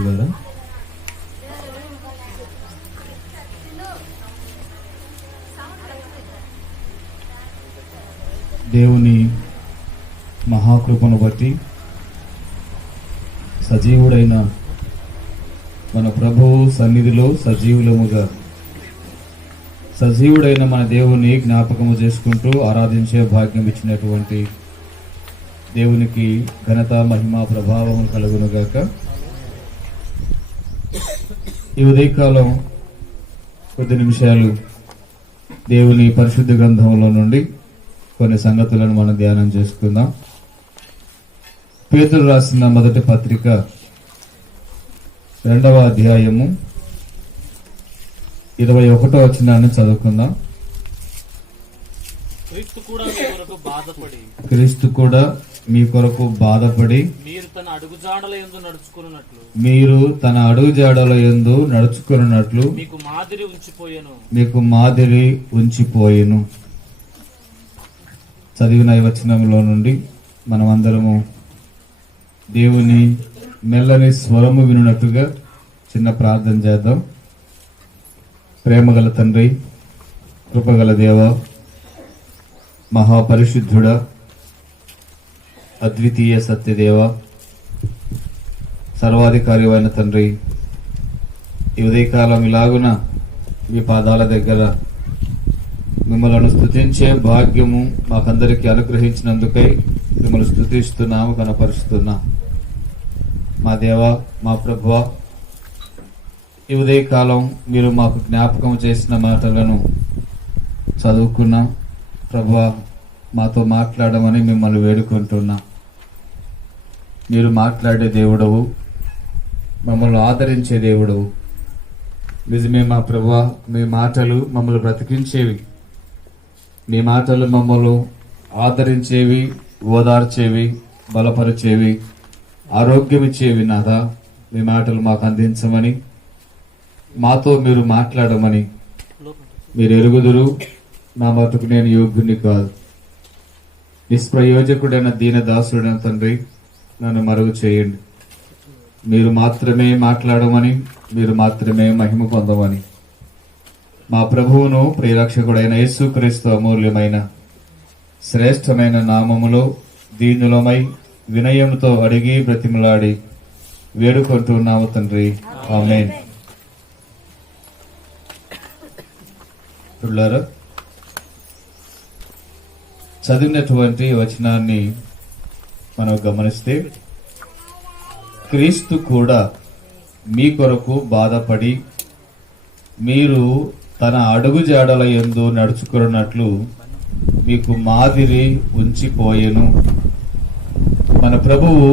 పిల్లరా. దేవుని మహాకృపను బట్టి సజీవుడైన మన ప్రభువు సన్నిధిలో సజీవుడైన మన దేవుని జ్ఞాపకము చేసుకుంటూ ఆరాధించే భాగ్యం ఇచ్చినటువంటి దేవునికి ఘనత మహిమ ప్రభావం కలుగునుగాక. ఈ ఉదయకాలం కొద్ది నిమిషాలు దేవుని పరిశుద్ధ గ్రంథంలో నుండి కొన్ని సంగతులను మనం ధ్యానం చేసుకుందాం. పేతురు రాసిన మొదటి పత్రిక 2వ అధ్యాయము 21వ వచనాన్ని చదువుకుందాం. క్రీస్తు కూడా మీ కొరకు బాధపడి మీరు తన అడుగుజాడల యందు నడుచుకున్నట్లు మీకు మాదిరి ఉంచిపోయెను. చదివిన ఈ వచనంలో నుండి మనమందరము దేవుని మెల్లని స్వరము వినున్నట్టుగా చిన్న ప్రార్థన చేద్దాం. ప్రేమగల తండ్రి, కృపగల దేవ, మహాపరిశుద్ధుడ, అద్వితీయ సత్యదేవ, సర్వాధికారి అయిన తండ్రి, ఈ ఉదయకాలం ఇలాగున మీ పాదాల దగ్గర మిమ్మల్ని స్తుతించే భాగ్యము మాకందరికీ అనుగ్రహించినందుకై మిమ్మల్ని స్తుతిస్తున్నాము, కనపరుస్తున్నా. మా దేవ, మా ప్రభువ, ఈ ఉదయకాలం మీరు మాకు జ్ఞాపకం చేసిన మాటలను చదువుకున్నా. ప్రభువ, మాతో మాట్లాడమని మిమ్మల్ని వేడుకుంటున్నా. మీరు మాట్లాడే దేవుడవు, మమ్మల్ని ఆదరించే దేవుడవు. నిజమే మా ప్రభువ, మీ మాటలు మమ్మల్ని బ్రతికించేవి, మీ మాటలు మమ్మల్ని ఆదరించేవి, ఓదార్చేవి, బలపరిచేవి, ఆరోగ్యం ఇచ్చేవి. నాదా, మీ మాటలు మాకు అందించమని, మాతో మీరు మాట్లాడమని మీరు ఎరుగుదురు. నా మటుకు నేను యోగ్యుని కాదు, నిష్ప్రయోజకుడైన దీనదాసుడైన తండ్రి, నన్ను మరుగు చేయండి. మీరు మాత్రమే మాట్లాడమని, మీరు మాత్రమే మహిమ పొందమని మా ప్రభువును ప్రియరక్షకుడైన యేసుక్రీస్తు అమూల్యమైన శ్రేష్టమైన నామములో దీనులమై వినయంతో అడిగి బ్రతిమలాడి వేడుకుంటున్నాము తండ్రి, ఆమేన్. పిల్లరా, చదివినటువంటి వచనాన్ని మనం గమనిస్తే, క్రీస్తు కూడా మీ కొరకు బాధపడి మీరు తన అడుగుజాడల యందు నడుచుకున్నట్లు మీకు మాదిరి ఉంచిపోయెను. మన ప్రభువు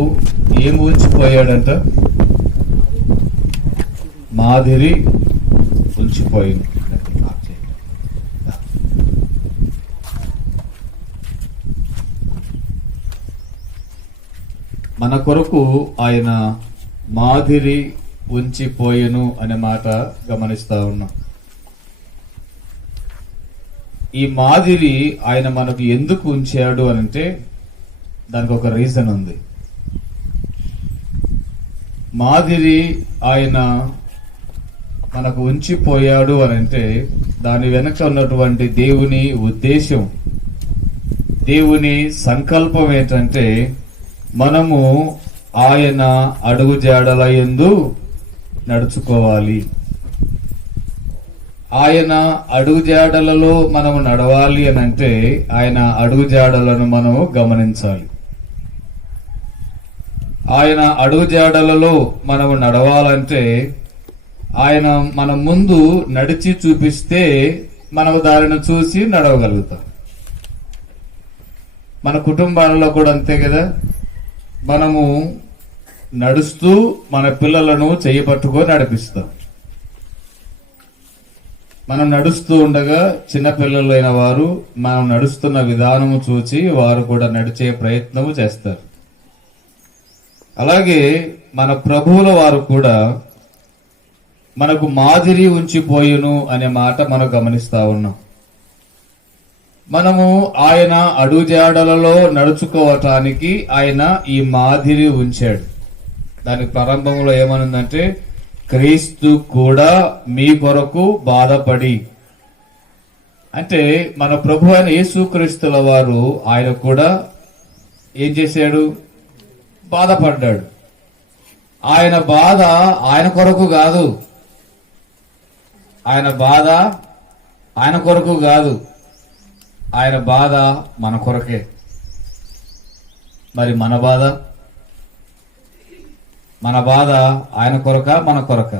ఏమి ఉంచిపోయాడంట? మాదిరి ఉంచిపోయాను. మన కొరకు ఆయన మాదిరి ఉంచిపోయెను అనే మాట గమనిస్తా ఉన్నాం. ఈ మాదిరి ఆయన మనకు ఎందుకు ఉంచాడు అనంటే దానికి ఒక రీజన్ ఉంది. మాదిరి ఆయన మనకు ఉంచిపోయాడు అనంటే దాని వెనక ఉన్నటువంటి దేవుని ఉద్దేశం, దేవుని సంకల్పం ఏంటంటే మనము ఆయన అడుగుజాడల యందు నడుచుకోవాలి. ఆయన అడుగుజాడలలో మనము నడవాలి అని అంటే ఆయన అడుగుజాడలను మనము గమనించాలి. ఆయన అడుగుజాడలలో మనము నడవాలంటే ఆయన మన ముందు నడిచి చూపిస్తే మనము దారిని చూసి నడవగలుగుతాం. మన కుటుంబాలలో కూడా అంతే కదా. మనము నడుస్తూ మన పిల్లలను చెయ్యి పట్టుకొని నడిపిస్తాం. మనం నడుస్తూ ఉండగా చిన్నపిల్లలైన వారు మనం నడుస్తున్న విధానము చూచి వారు కూడా నడిచే ప్రయత్నము చేస్తారు. అలాగే మన ప్రభువుల వారు కూడా మనకు మాదిరి ఉంచిపోయును అనే మాట మనం గమనిస్తా ఉన్నాం. మనము ఆయన అడుగుజాడలలో నడుచుకోవటానికి ఆయన ఈ మాదిరి ఉంచాడు. దాని ప్రారంభంలో ఏమనుందంటే, క్రీస్తు కూడా మీ కొరకు బాధపడి. అంటే మన ప్రభు అయిన యేసుక్రీస్తుల వారు ఆయన కూడా ఏం చేశాడు? బాధపడ్డాడు. ఆయన బాధ ఆయన కొరకు కాదు, ఆయన బాధ ఆయన కొరకు కాదు, ఆయన బాధ మన కొరకే. మరి మన బాధ ఆయన కొరక మన కొరక?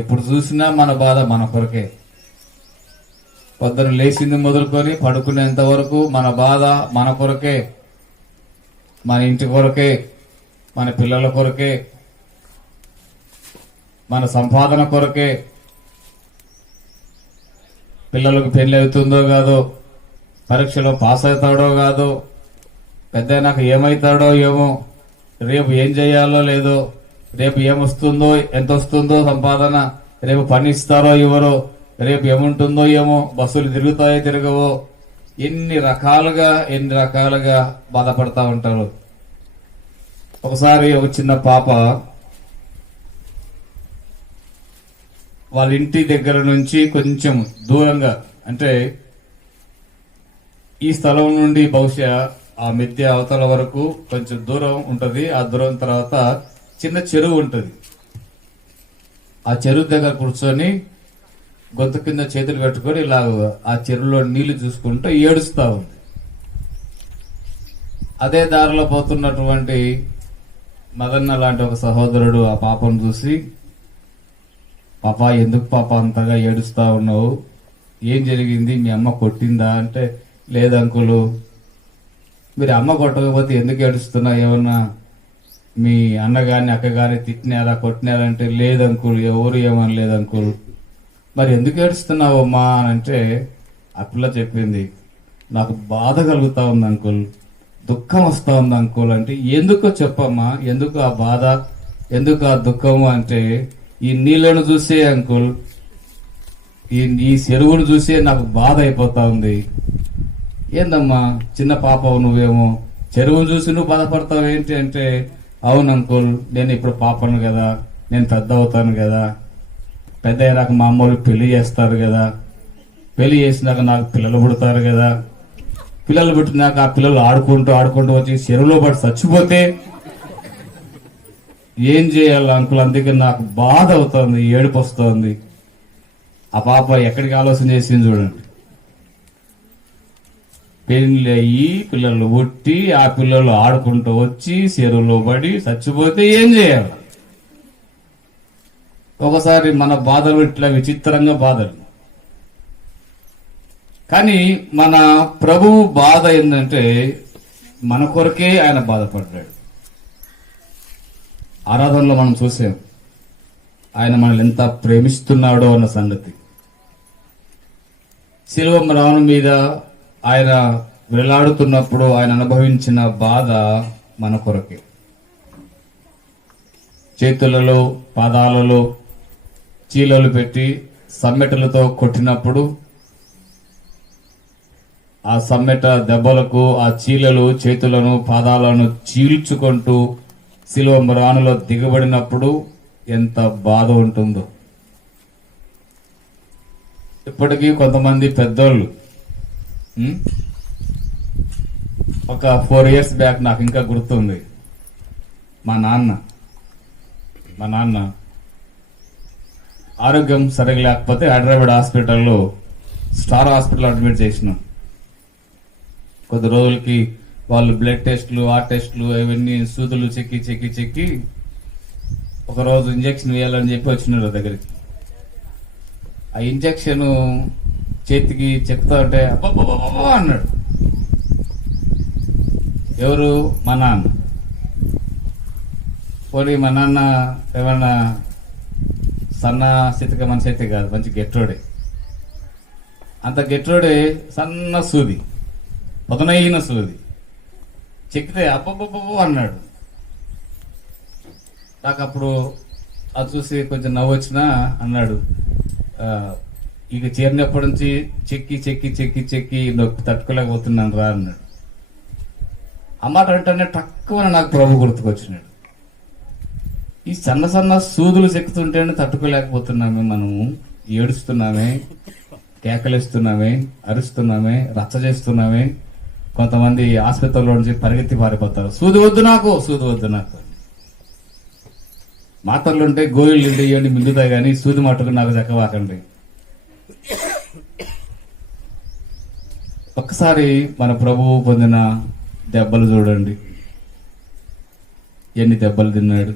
ఎప్పుడు చూసినా మన బాధ మన కొరకే. పొద్దున లేచింది మొదలుకొని పడుకునేంత వరకు మన బాధ మన కొరకే, మన ఇంటి కొరకే, మన పిల్లల కొరకే, మన సంపాదన కొరకే. పిల్లలకు పెళ్లి అవుతుందో కాదో, పరీక్షలో పాస్ అవుతాడో కాదో, పెద్ద నాకు ఏమవుతాడో ఏమో, రేపు ఏం చేయాలో లేదో, రేపు ఏమొస్తుందో ఎంత వస్తుందో సంపాదన, రేపు పని ఇస్తారో ఇవ్వరో, రేపు ఏముంటుందో ఏమో, బస్సులు తిరుగుతాయో తిరగవో, ఎన్ని రకాలుగా బాధపడతా ఉంటారు. ఒకసారి ఒక చిన్న పాప వాళ్ళ ఇంటి దగ్గర నుంచి కొంచెం దూరంగా, అంటే ఈ స్థలం నుండి బహుశా ఆ మిద్దె అవతల వరకు కొంచెం దూరం ఉంటది. ఆ దూరం తర్వాత చిన్న చెరువు ఉంటది. ఆ చెరువు దగ్గర కూర్చొని గొంతు కింద చేతులు పెట్టుకొని ఇలా ఆ చెరువులో నీళ్లు చూసుకుంటూ ఏడుస్తా ఉంది. అదే దారిలో పోతున్నటువంటి మదన్న లాంటి ఒక సహోదరుడు ఆ పాపను చూసి, పాప ఎందుకు పాప అంతగా ఏడుస్తా ఉన్నావు, ఏం జరిగింది, మీ అమ్మ కొట్టిందా అంటే, లేదంకులు, మీరు అమ్మ కొట్టకపోతే ఎందుకు ఏడుస్తున్నా, ఏమన్నా మీ అన్న గాని అక్క గాని తిట్టినారా కొట్టినారంటే, లేదంకులు ఎవరు ఏమని లేదంకులు. మరి ఎందుకు ఏడుస్తున్నావమ్మా అని అంటే, ఆ పిల్ల చెప్పింది, నాకు బాధ కలుగుతా ఉంది అంకుల్, దుఃఖం వస్తా ఉంది అంకుల్. అంటే ఎందుకో చెప్పమ్మా, ఎందుకు ఆ బాధ, ఎందుకు ఆ దుఃఖము అంటే, ఈ నీళ్లను చూసే అంకుల్, ఈ చెరువును చూసే నాకు బాధ అయిపోతా ఉంది. ఏందమ్మా చిన్న పాపవు నువ్వేమో, చెరువును చూసి నువ్వు బాధపడతావు ఏంటి అంటే, అవును అంకుల్, నేను ఇప్పుడు పాపను కదా, నేను పెద్ద అవుతాను కదా, పెద్ద అయ్యాక మా అమ్మలు పెళ్లి చేస్తారు కదా, పెళ్లి చేసినాక నాకు పిల్లలు పుడతారు కదా, పిల్లలు పుట్టినాక ఆ పిల్లలు ఆడుకుంటూ వచ్చి చెరువులో పడి చచ్చిపోతే ఏం చేయాలి అంకుల్, అందుకే నాకు బాధ అవుతుంది, ఏడుపు వస్తుంది. ఆ పాప ఎక్కడికి ఆలోచన చేసింది చూడండి. పెళ్లి అయ్యి పిల్లలు పుట్టి ఆ పిల్లలు ఆడుకుంటూ వచ్చి చెరువులో పడి చచ్చిపోతే ఏం చేయాలి? ఒకసారి మన బాధలు ఇట్లా విచిత్రంగా బాధలు. కానీ మన ప్రభువు బాధ ఏంటంటే, మన కొరకే ఆయన బాధపడ్డాడు. ఆరాధనలో మనం చూసాం ఆయన మనల్ని ఎంత ప్రేమిస్తున్నాడో అన్న సంగతి. శిలువ మ్రాను మీద ఆయన వేలాడుతున్నప్పుడు ఆయన అనుభవించిన బాధ మన కొరకే. చేతులలో పాదాలలో చీలలు పెట్టి సమ్మెటలతో కొట్టినప్పుడు ఆ సమ్మెట దెబ్బలకు ఆ చీలలు చేతులను పాదాలను చీల్చుకుంటూ శిలువ మ్రానులో దిగబడినప్పుడు ఎంత బాధ ఉంటుందో. ఇప్పటికీ కొంతమంది పెద్దోళ్ళు, ఒక 4 years బ్యాక్ నాకు ఇంకా గుర్తుంది, మా నాన్న ఆరోగ్యం సరిగా లేకపోతే హైదరాబాద్ హాస్పిటల్లో స్టార్ హాస్పిటల్ అడ్మిట్ చేసినాం. కొద్ది రోజులకి వాళ్ళు బ్లడ్ టెస్ట్లు ఆ టెస్ట్లు ఇవన్నీ సూదులు చెక్కి ఒకరోజు ఇంజక్షన్ వేయాలని చెప్పి వచ్చినారు దగ్గరికి. ఆ ఇంజక్షన్ చేతికి చెప్తా ఉంటే అబ్బా అన్నాడు. ఎవరు? మా నాన్న. పోనీ మా నాన్న ఏమన్నా సన్న స్థితిగా మనిషి అయితే కాదు, మంచి గెట్టోడే. అంత గెట్టోడే సన్న సూది, పదునైన సూది చెక్కితే అబ్బబ్బబ్బో అన్నాడు. నాకు అప్పుడు అది చూసి కొంచెం నవ్వు వచ్చినా అన్నాడు, ఇక చేరినప్పటి నుంచి చెక్కి నొప్పి తట్టుకోలేకపోతున్నాను రా అన్నాడు. ఆ మాట అంటేనే తక్కువ నాకు ప్రభు గుర్తుకొచ్చినాడు. ఈ సన్న సన్న సూదులు చెక్కుతుంటేనే తట్టుకోలేకపోతున్నామే, మనము ఏడుస్తున్నామే, కేకలేస్తున్నామే, అరుస్తున్నామే, రచ్చ చేస్తున్నామే. కొంతమంది ఆసుపత్రిలో నుంచి పరిగెత్తి పారిపోతారు, సూది వద్దు నాకు, సూది వద్దు నాకు. మాటలుంటే గోయిళ్ళు ఉంటే ఇవన్నీ మింగుతాయి, కానీ సూది మట్టుకు నాకు చెక్కవాకండి. ఒక్కసారి మన ప్రభువు పొందిన దెబ్బలు చూడండి. ఎన్ని దెబ్బలు తిన్నాడు.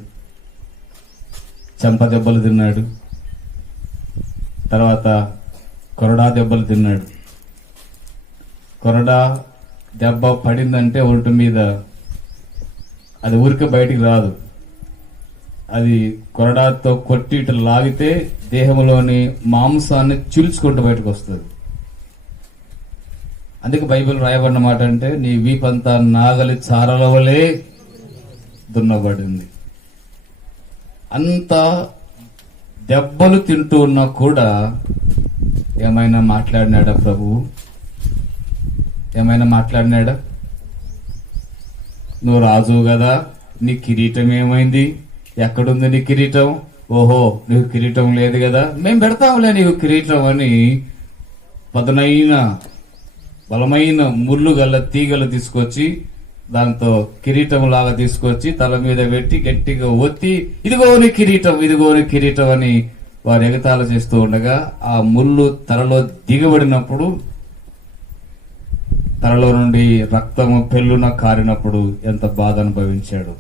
చెంప దెబ్బలు తిన్నాడు, తర్వాత కొరడా దెబ్బలు తిన్నాడు. కొరడా దెబ్బ పడిందంటే ఒంటి మీద అది ఊరికే బయటికి రాదు. అది కొరడాతో కొట్టి ఇటు లాగితే దేహంలోని మాంసాన్ని చీల్చుకుంటూ బయటకు వస్తుంది. అందుకే బైబిల్ రాయబడిన మాట అంటే, నీ వీపంతా నాగలి చారల వలె దున్నబడింది. అంత దెబ్బలు తింటూ ఉన్నా కూడా ఏమైనా మాట్లాడినాడా ప్రభువు? ఏమైనా మాట్లాడినాడా? నువ్వు రాజువు కదా, నీ కిరీటం ఏమైంది? ఎక్కడుంది నీ కిరీటం? ఓహో, నీకు కిరీటం లేదు కదా, మేం పెడతాంలే నీకు కిరీటం అని పదునైన బలమైన ముళ్ళు గల తీగలు తీసుకొచ్చి దాంతో కిరీటం లాగా తీసుకొచ్చి తల మీద పెట్టి గట్టిగా ఒత్తి, ఇదిగో నీ కిరీటం, ఇదిగో నీ కిరీటం అని వారు ఎగతాళి చేస్తూ ఉండగా ఆ ముళ్ళు తలలో దిగబడినప్పుడు, తలలో నుండి రక్తము పెళ్ళున కారినప్పుడు ఎంత బాధ అనుభవించాడు.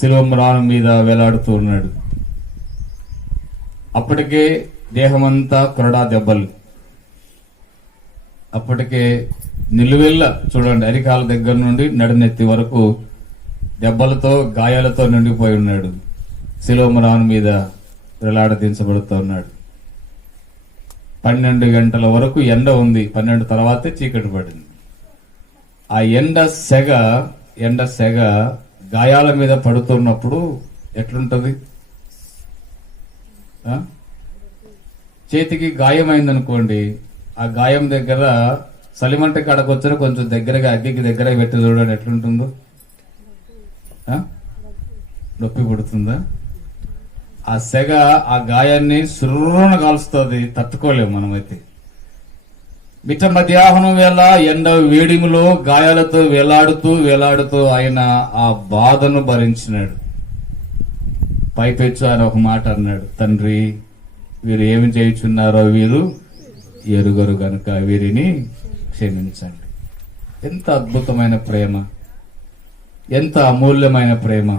శిలువ మ్రాణం మీద వేలాడుతూ ఉన్నాడు. అప్పటికే దేహమంతా కొరడా దెబ్బలు, అప్పటికే నిలువెల్ల చూడండి, అరికాల దగ్గర నుండి నడునెత్తి వరకు దెబ్బలతో గాయాలతో నిండిపోయి ఉన్నాడు. శిలువ మ్రాణం మీద వేలాడదీంచబడుతూ ఉన్నాడు. 12 గంటల వరకు ఎండ ఉంది, 12 తర్వాతే చీకటి పడింది. ఆ ఎండ సెగ గాయాల మీద పడుతున్నప్పుడు ఎట్లుంటది? చేతికి గాయమైందనుకోండి, ఆ గాయం దగ్గర సలిమంట కడకొచ్చిన కొంచెం దగ్గరగా అగ్గికి దగ్గర పెట్టి చూడండి ఎట్లుంటుందో. నొప్పి పుడుతుందా? ఆ సెగ ఆ గాయాన్ని సుర్రున కాలుస్తుంది, తట్టుకోలేము మనమైతే. మిట్ట మధ్యాహ్నం వేళ ఎండ వేడిములో గాయాలతో వేలాడుతూ ఆయన ఆ బాధను భరించినాడు. పైపెచ్చు ఆయన ఒక మాట అన్నాడు, తండ్రి, వీరు ఏమి చేయుచున్నారో వీరు ఎరుగరు గనుక వీరిని క్షమించండి. ఎంత అద్భుతమైన ప్రేమ, ఎంత అమూల్యమైన ప్రేమ!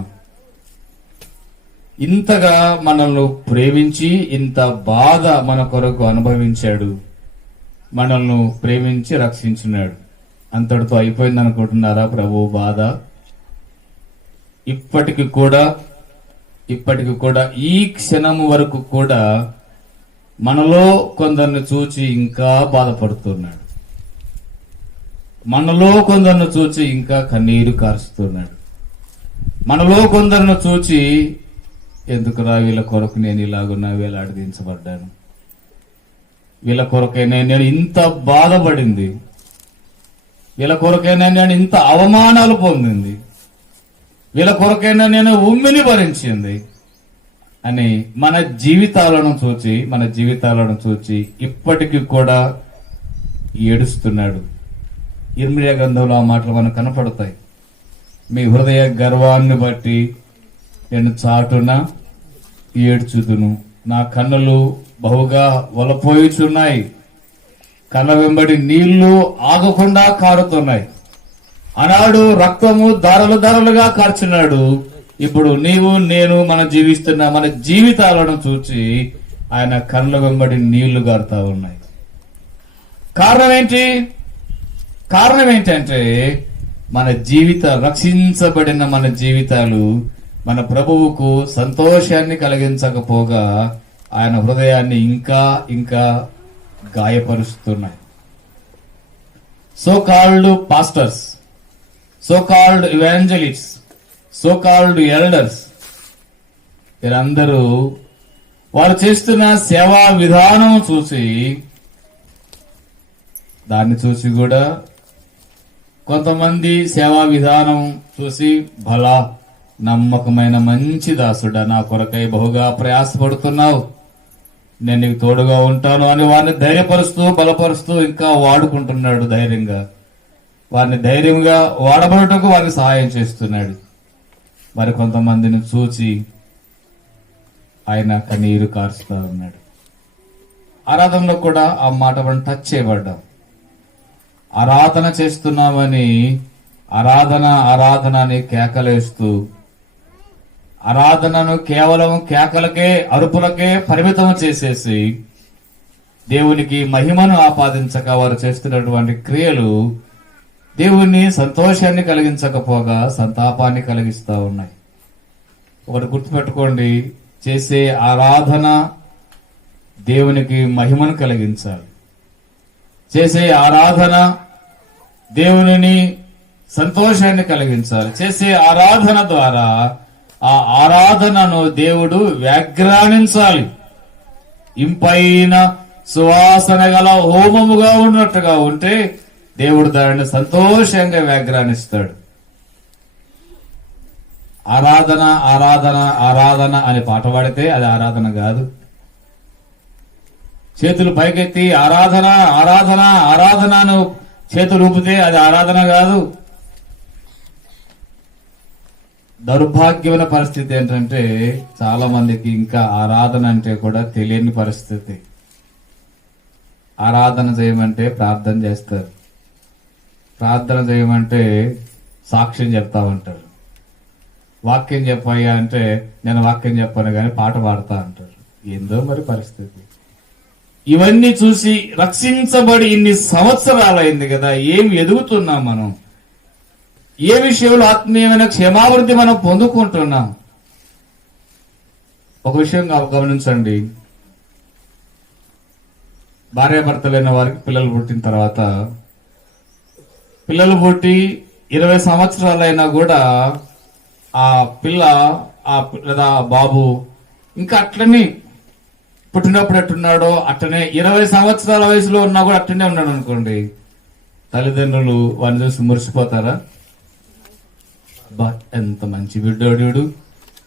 ఇంతగా మనల్ని ప్రేమించి ఇంత బాధ మన కొరకు అనుభవించాడు, మనల్ని ప్రేమించి రక్షించున్నాడు. అంతటితో అయిపోయింది అనుకుంటున్నారా ప్రభు బాధ? ఇప్పటికి కూడా ఈ క్షణము వరకు కూడా మనలో కొందరిని చూచి ఇంకా బాధపడుతున్నాడు, మనలో కొందరిని చూచి ఇంకా కన్నీరు కారుస్తున్నాడు, మనలో కొందరిని చూచి ఎందుకురా వీళ్ళ కొరకు నేను ఇలాగున్నా వేలాడదీంచబడ్డాను, వీళ్ళ కొరకైనా నేను ఇంత బాధపడింది, వీళ్ళ కొరకైనా నేను ఇంత అవమానాలు పొందింది, వీళ్ళ కొరకైనా నేను ఉమ్మిని భరించింది అని మన జీవితాలను చూచి ఇప్పటికీ కూడా ఏడుస్తున్నాడు. ఇర్మియా గ్రంథంలో ఆ మాటలు మనకు కనపడతాయి. మీ హృదయ గర్వాన్ని బట్టి నేను చాటున ఏడ్చుదును, నా కన్నులు బహుగా వలపోయిచున్నాయి, కళ్ళ వెంబడి నీళ్లు ఆగకుండా కారుతున్నాయి. ఆనాడు రక్తము ధారలుగా కార్చున్నాడు, ఇప్పుడు నీవు నేను జీవిస్తున్న మన జీవితాలను చూచి ఆయన కళ్ళ వెంబడి నీళ్లు గారుతా ఉన్నాయి. కారణం ఏంటంటే మన రక్షించబడిన మన జీవితాలు మన ప్రభువుకు సంతోషాన్ని కలిగించకపోగా ఆయన హృదయాన్ని ఇంకా గాయపరుస్తున్నాయి. So called pastors, so called evangelists, so called elders, వీరందరూ వారు చేస్తున్న సేవా విధానం చూసి కూడా కొంతమంది సేవా విధానం చూసి భలా నమ్మకమైన మంచి దాసుడా, నా కొరకై బహుగా ప్రయాసపడుతున్నావు, నేను నీకు తోడుగా ఉంటాను అని వారిని ధైర్యపరుస్తూ బలపరుస్తూ ఇంకా వాడుకుంటున్నాడు. ధైర్యంగా వారిని ధైర్యంగా వాడబడుటకు వారిని సహాయం చేస్తున్నాడు. మరి కొంతమందిని చూచి ఆయన కన్నీరు కారుస్తూ ఉన్నాడు. ఆరాధనలో కూడా ఆ మాట మనం టచ్ చేయబడ్డాం. ఆరాధన చేస్తున్నామని ఆరాధన ఆరాధన అని కేకలేస్తూ ఆరాధనను కేవలం కేకలకే అరుపులకే పరిమితం చేసేసి దేవునికి మహిమను ఆపాదించక వారు చేస్తున్నటువంటి క్రియలు దేవుని సంతోషాన్ని కలిగించకపోగా సంతాపాన్ని కలిగిస్తా ఉన్నాయి. ఒకటి గుర్తుపెట్టుకోండి, చేసే ఆరాధన దేవునికి మహిమను కలిగించాలి. చేసే ఆరాధన దేవునిని సంతోషాన్ని కలిగించాలి. చేసే ఆరాధన ద్వారా ఆ ఆరాధనను దేవుడు వ్యాఘ్రానించాలి. ఇంపైన సువాసన గల హోమముగా ఉన్నట్టుగా ఉంటే దేవుడు దానిని సంతోషంగా వ్యాఘ్రానిస్తాడు. ఆరాధన ఆరాధన ఆరాధన అని పాట పాడితే అది ఆరాధన కాదు. చేతులు పైకెత్తి ఆరాధన ఆరాధన ఆరాధనను చేతులు ఊపితే అది ఆరాధన కాదు. దౌర్భాగ్యమైన పరిస్థితి ఏంటంటే చాలా మందికి ఇంకా ఆరాధన అంటే కూడా తెలియని పరిస్థితి. ఆరాధన చేయమంటే ప్రార్థన చేస్తారు, ప్రార్థన చేయమంటే సాక్ష్యం చెప్తా ఉంటారు, వాక్యం చెప్పయ్యా అంటే నేను వాక్యం చెప్పాను కానీ పాట పాడతా అంటారు. ఏందో మరి పరిస్థితి. ఇవన్నీ చూసి రక్షించబడి ఇన్ని సంవత్సరాలైంది కదా, ఏం ఎదుగుతున్నాం మనం, ఏ విషయంలో ఆత్మీయమైన క్షేమాభివృద్ధి మనం పొందుకుంటున్నాం. ఒక విషయం గమనించండి, భార్యాభర్తలైన వారికి పిల్లలు పుట్టిన తర్వాత పిల్లలు పుట్టి 20 సంవత్సరాలైనా కూడా ఆ పిల్ల లేదా బాబు ఇంకా అట్లనే పుట్టినప్పుడు ఎట్టున్నాడో అట్టనే 20 సంవత్సరాల వయసులో ఉన్నా కూడా అట్టనే ఉన్నాడు అనుకోండి, తల్లిదండ్రులు వాడిని చూసి మురిసిపోతారా? బా ఎంత మంచి బిడ్డోడు,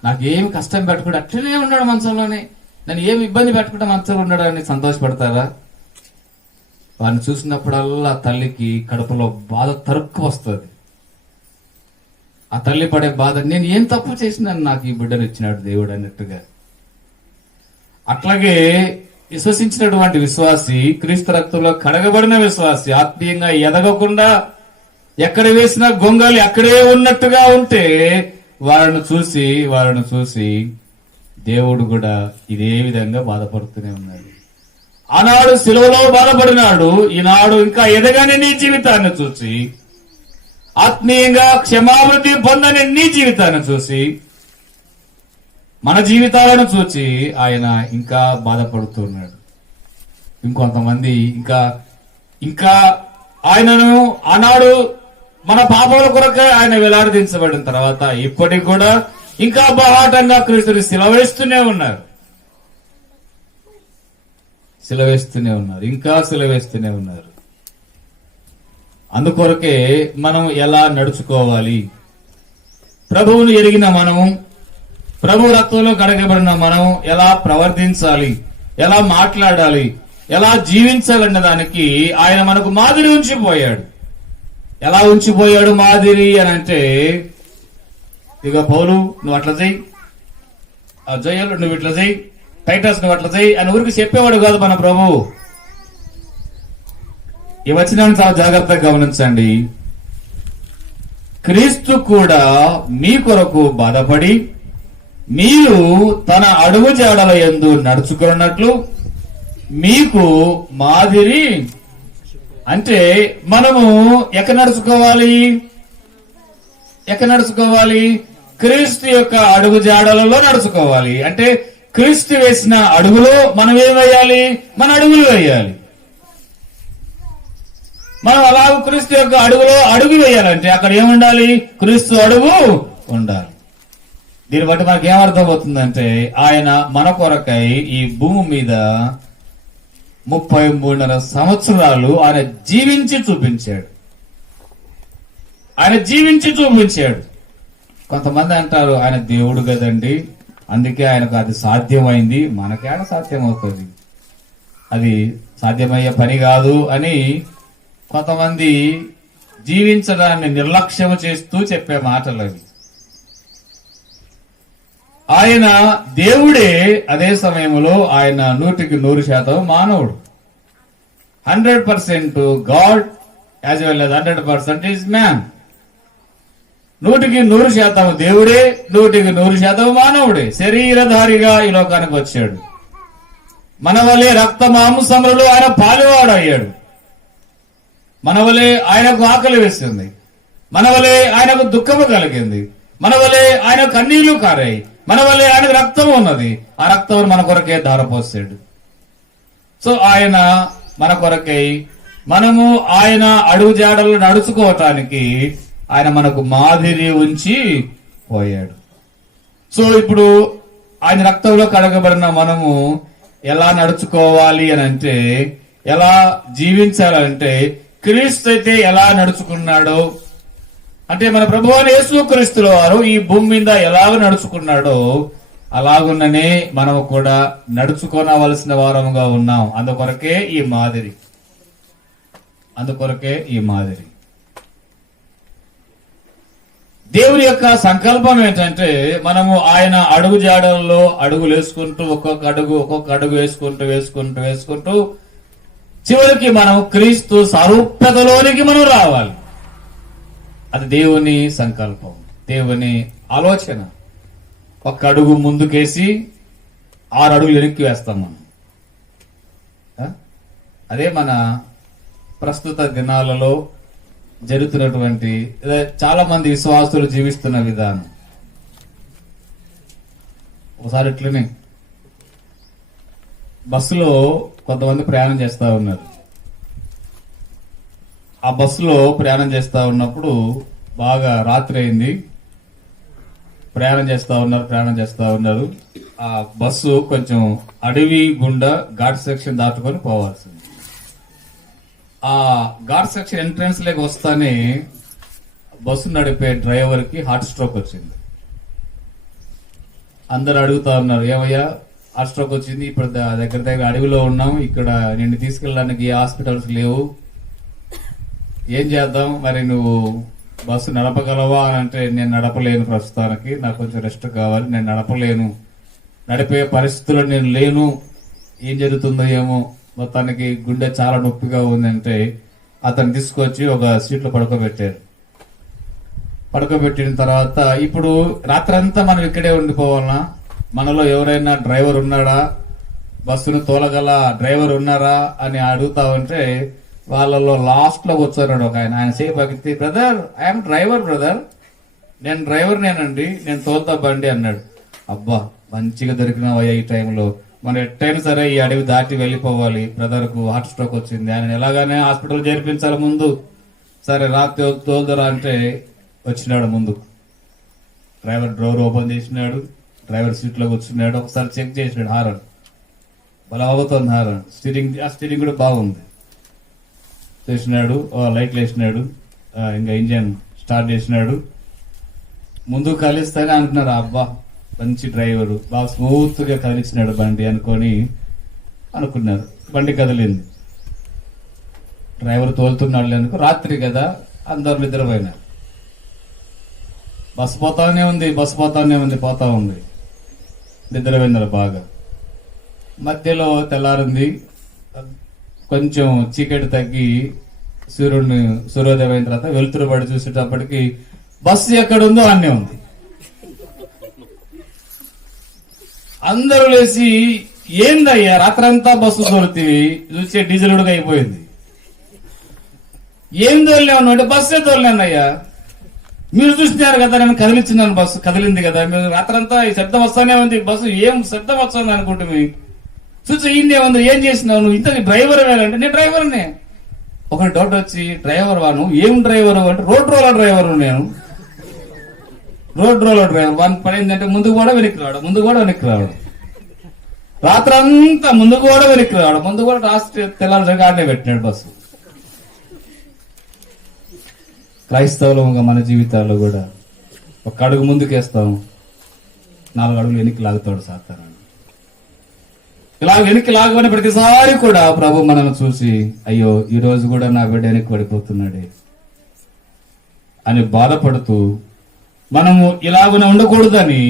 నాకేమి కష్టం పెట్టుకుంటే అట్లనే ఉన్నాడు మంచంలోనే, నన్ను ఏమి ఇబ్బంది పెట్టుకుంటే మంచంలో ఉన్నాడు అని సంతోషపడతారా? వాడిని చూసినప్పుడల్లా తల్లికి కడుపులో బాధ తరుక్కు వస్తుంది. ఆ తల్లి పడే బాధ, నేను ఏం తప్పు చేసినాను నాకు ఈ బిడ్డను ఇచ్చినాడు దేవుడు అన్నట్టుగా. అట్లాగే విశ్వసించినటువంటి విశ్వాసి, క్రీస్తు రక్తంలో కడగబడిన విశ్వాసి ఆత్మీయంగా ఎదగకుండా ఎక్కడ వేసిన గొంగలి అక్కడే ఉన్నట్టుగా ఉంటే వారిని చూసి దేవుడు కూడా ఇదే విధంగా బాధపడుతూనే ఉన్నాడు. ఆనాడు సిలువలో బాధపడినాడు, ఈనాడు ఇంకా ఎదగని నీ జీవితాన్ని చూసి, ఆత్మీయంగా క్షమాభివృద్ధి పొందని నీ జీవితాన్ని చూసి, మన జీవితాలను చూసి ఆయన ఇంకా బాధపడుతున్నాడు. ఇంకొంతమంది ఇంకా ఆయనను ఆనాడు మన పాపాల కొరకే ఆయన వేలాడదీంచబడిన తర్వాత ఇప్పటికి కూడా ఇంకా బాహాటంగా క్రీస్తుని సిలవేస్తూనే ఉన్నారు, ఇంకా సిలవేస్తూనే ఉన్నారు. అందుకొరకే మనం ఎలా నడుచుకోవాలి, ప్రభువును ఎరిగిన మనం, ప్రభు రక్తంలో కడగబడిన మనం ఎలా ప్రవర్తించాలి, ఎలా మాట్లాడాలి, ఎలా జీవించాలన్న దానికి ఆయన మనకు మాదిరి ఉంచిపోయాడు. ఎలా ఉంచిపోయాడు మాదిరి అని అంటే, ఇక పౌలు నువ్వు అట్లా చెయ్యి, ఆ జోయలు నువ్వు ఇట్లా చెయ్యి, టైటస్ నువ్వు అట్లా చెయ్యి అని ఊరికి చెప్పేవాడు కాదు మన ప్రభు. ఈ వచనాన్ని చాలా జాగ్రత్తగా గమనించండి. క్రీస్తు కూడా మీ కొరకు బాధపడి మీరు తన అడుగు జాడల యందు నడుచుకున్నట్లు మీకు మాదిరి. అంటే మనము ఎక్కడ నడుచుకోవాలి? క్రీస్తు యొక్క అడుగు జాడలలో నడుచుకోవాలి. అంటే క్రీస్తు వేసిన అడుగులో మనం ఏం వేయాలి? మన అడుగులు వేయాలి. మనం అలా క్రీస్తు యొక్క అడుగులో అడుగు వేయాలంటే అక్కడ ఏముండాలి? క్రీస్తు అడుగు ఉండాలి. దీన్ని బట్టి మనకి ఏమర్థమవుతుందంటే ఆయన మన కొరకై ఈ భూమి మీద 33.5 సంవత్సరాలు ఆయన జీవించి చూపించాడు. ఆయన జీవించి చూపించాడు. కొంతమంది అంటారు ఆయన దేవుడు కదండి, అందుకే ఆయనకు అది సాధ్యమైంది, మనకేడ సాధ్యమవుతుంది, అది సాధ్యమయ్యే పని కాదు అని కొంతమంది జీవించడాన్ని నిర్లక్ష్యం చేస్తూ చెప్పే మాటలు అవి. ఆయన దేవుడే, అదే సమయంలో ఆయన 100% మానవుడు. 100% God as well as 100% is man. 100% దేవుడే, 100% మానవుడే. శరీరధారిగా ఈ లోకానికి వచ్చాడు. మన వలె రక్త మాంసములలో ఆయన పాలువాడు అయ్యాడు. మన వలె ఆయనకు ఆకలి వేస్తుంది, మన వలె ఆయనకు దుఃఖము కలిగింది, మన వలె ఆయన కన్నీళ్లు కారాయి, మన వలె ఆయనకు రక్తం ఉన్నది. ఆ రక్తం మన కొరకే ధారపోసాడు. సో ఆయన మన కొరకై, మనము ఆయన అడుగుజాడలు నడుచుకోవటానికి ఆయన మనకు మాదిరి ఉంచి పోయాడు. సో ఇప్పుడు ఆయన రక్తంలో కడగబడిన మనము ఎలా నడుచుకోవాలి అని అంటే, ఎలా జీవించాలంటే, క్రీస్తు అయితే ఎలా నడుచుకున్నాడో, అంటే మన ప్రభువైన యేసుక్రీస్తుల వారు ఈ భూమి మీద ఎలాగ నడుచుకున్నాడో అలాగున్ననే మనము కూడా నడుచుకోనవలసిన వారముగా ఉన్నాం. అందుకొరకే ఈ మాదిరి, అందుకొరకే ఈ మాదిరి. దేవుని యొక్క సంకల్పం ఏంటంటే, మనము ఆయన అడుగు జాడల్లో అడుగులు వేసుకుంటూ ఒక్కొక్క అడుగు వేసుకుంటూ చివరికి మనం క్రీస్తు సారూప్యతలోనికి మనం రావాలి. అది దేవుని సంకల్పం, దేవుని ఆలోచన. ఒక అడుగు ముందుకేసి 6 అడుగులు వెనక్కి వేస్తాం మనం. అదే మన ప్రస్తుత దినాలలో జరుగుతున్నటువంటి చాలా మంది విశ్వాసులు జీవిస్తున్న విధానం. ఒకసారి ఇట్లనే బస్సులో కొంతమంది ప్రయాణం చేస్తా ఉన్నారు. ఆ బస్సులో ప్రయాణం చేస్తా ఉన్నప్పుడు బాగా రాత్రి అయింది. ప్రయాణం చేస్తా ఉన్నారు. ఆ బస్సు కొంచెం అడవి గుండా ఘాట్ సెక్షన్ దాటుకొని పోవాల్సింది. ఆ ఘాట్ సెక్షన్ ఎంట్రన్స్ లేక వస్తానే బస్సు నడిపే డ్రైవర్ కి హార్ట్ స్ట్రోక్ వచ్చింది. అందరు అడుగుతా ఉన్నారు, ఏమయ్యా హార్ట్ స్ట్రోక్ వచ్చింది, ఇప్పుడు దగ్గర అడవిలో ఉన్నాం, ఇక్కడ నిన్ను తీసుకెళ్ళడానికి ఏ హాస్పిటల్స్ లేవు, ఏం చేద్దాం, మరి నువ్వు బస్సు నడపగలవా అని అంటే, నేను నడపలేను, ప్రస్తుతానికి నాకు కొంచెం రెస్ట్ కావాలి, నేను నడపలేను, నడిపే పరిస్థితుల్లో నేను లేను, ఏం జరుగుతుందో ఏమో, మొత్తానికి గుండె చాలా నొప్పిగా ఉందంటే అతను తీసుకొచ్చి ఒక సీట్లో పడుకోబెట్టిన తర్వాత, ఇప్పుడు రాత్రంతా మనం ఇక్కడే ఉండిపోవాలనా, మనలో ఎవరైనా డ్రైవర్ ఉన్నాడా, బస్సును తోలగల డ్రైవర్ ఉన్నారా అని అడుగుతా ఉంటే వాళ్ళలో లాస్ట్ లో కూర్చోన్నాడు ఒక ఆయన సేపు ఎక్కితే, బ్రదర్ ఐఎమ్ డ్రైవర్ బ్రదర్, నేను డ్రైవర్ నేనండి, నేను తోలుతా బండి అన్నాడు. అబ్బా మంచిగా దొరికినావయ్యా ఈ టైంలో, మనం ఎట్టయినా సరే ఈ అడవి దాటి వెళ్ళిపోవాలి, బ్రదర్ కు హార్ట్ స్ట్రోక్ వచ్చింది, ఆయన ఎలాగానే హాస్పిటల్ చేర్పించాలి ముందు, సరే రాత్రి తోలుదరా అంటే వచ్చినాడు ముందు. డ్రైవర్ డోర్ ఓపెన్ చేసినాడు, డ్రైవర్ సీట్ లో కూర్చున్నాడు, ఒకసారి చెక్ చేసినాడు, హారన్ బలా అవుతుంది, హారన్ స్టీరింగ్ కూడా బాగుంది చేసినాడు, లైట్లు వేసినాడు, ఇంకా ఇంజన్ స్టార్ట్ చేసినాడు. ముందుకు కలిస్తేనే అనుకున్నారు, అబ్బా మంచి డ్రైవరు, బాగా స్మూత్ గా కదిలించినాడు బండి అనుకున్నారు. బండి కదిలింది, డ్రైవర్ తోలుతున్నాడు అనుకో. రాత్రి కదా, అందరు నిద్రపోయినారు. బస్సు పోతానే ఉంది, పోతా ఉంది, నిద్రపోయినారు బాగా. మధ్యలో తెల్లారింది, కొంచెం చీకటి తగ్గి సూర్యోదయం అయిన తర్వాత వెలుతురు పడి చూసేటప్పటికి బస్సు ఎక్కడుందో అన్నే ఉంది. అందరూ లేచి, ఏందయ్యా రాత్రంతా బస్సు తోలుతీవి, చూసే డీజిల్ ఉడుగా అయిపోయింది, ఏం తోలినావు అంటే, బస్సే తోలినానయ్యా, మీరు చూసినారు కదా నేను కదిలించినాను, బస్సు కదిలింది కదా, మీరు రాత్రంతా ఈ శబ్దం వస్తానే ఉంది, బస్సు ఏం శబ్దం వస్తుంది అనుకుంటుంది, చూసి ఈయనే ఉంది, ఏం చేసినావు నువ్వు, ఇంత డ్రైవర్ వేయాలంటే, నేను డ్రైవర్నే. ఒక డౌట్ వచ్చి, డ్రైవర్ వాను ఏం డ్రైవర్ అంటే, రోడ్ రోలర్ డ్రైవర్, నేను రోడ్ రోలర్ డ్రైవర్. వన్ పని ఏంటంటే ముందుకు కూడా వెనక్కి రావడం, రాత్రంతా ముందుకు కూడా వెనక్కి రావడం, ముందు కూడా రాష్ట్ర తెల్లారి ఆడనే పెట్టినాడు బస్సు. క్రైస్తవులుగా మన జీవితాల్లో కూడా ఒక అడుగు ముందుకేస్తాం, 4 అడుగులు వెనక్కి లాగుతాడు సాతాను. ఇలా వెనక్కి లాగమని ప్రతిసారి కూడా ప్రభు మనల్ని చూసి, అయ్యో ఈ రోజు కూడా నా బిడ్డ వెనక్కి పడిపోతున్నాడే అని బాధపడుతూ, మనము ఇలాగున ఉండకూడదని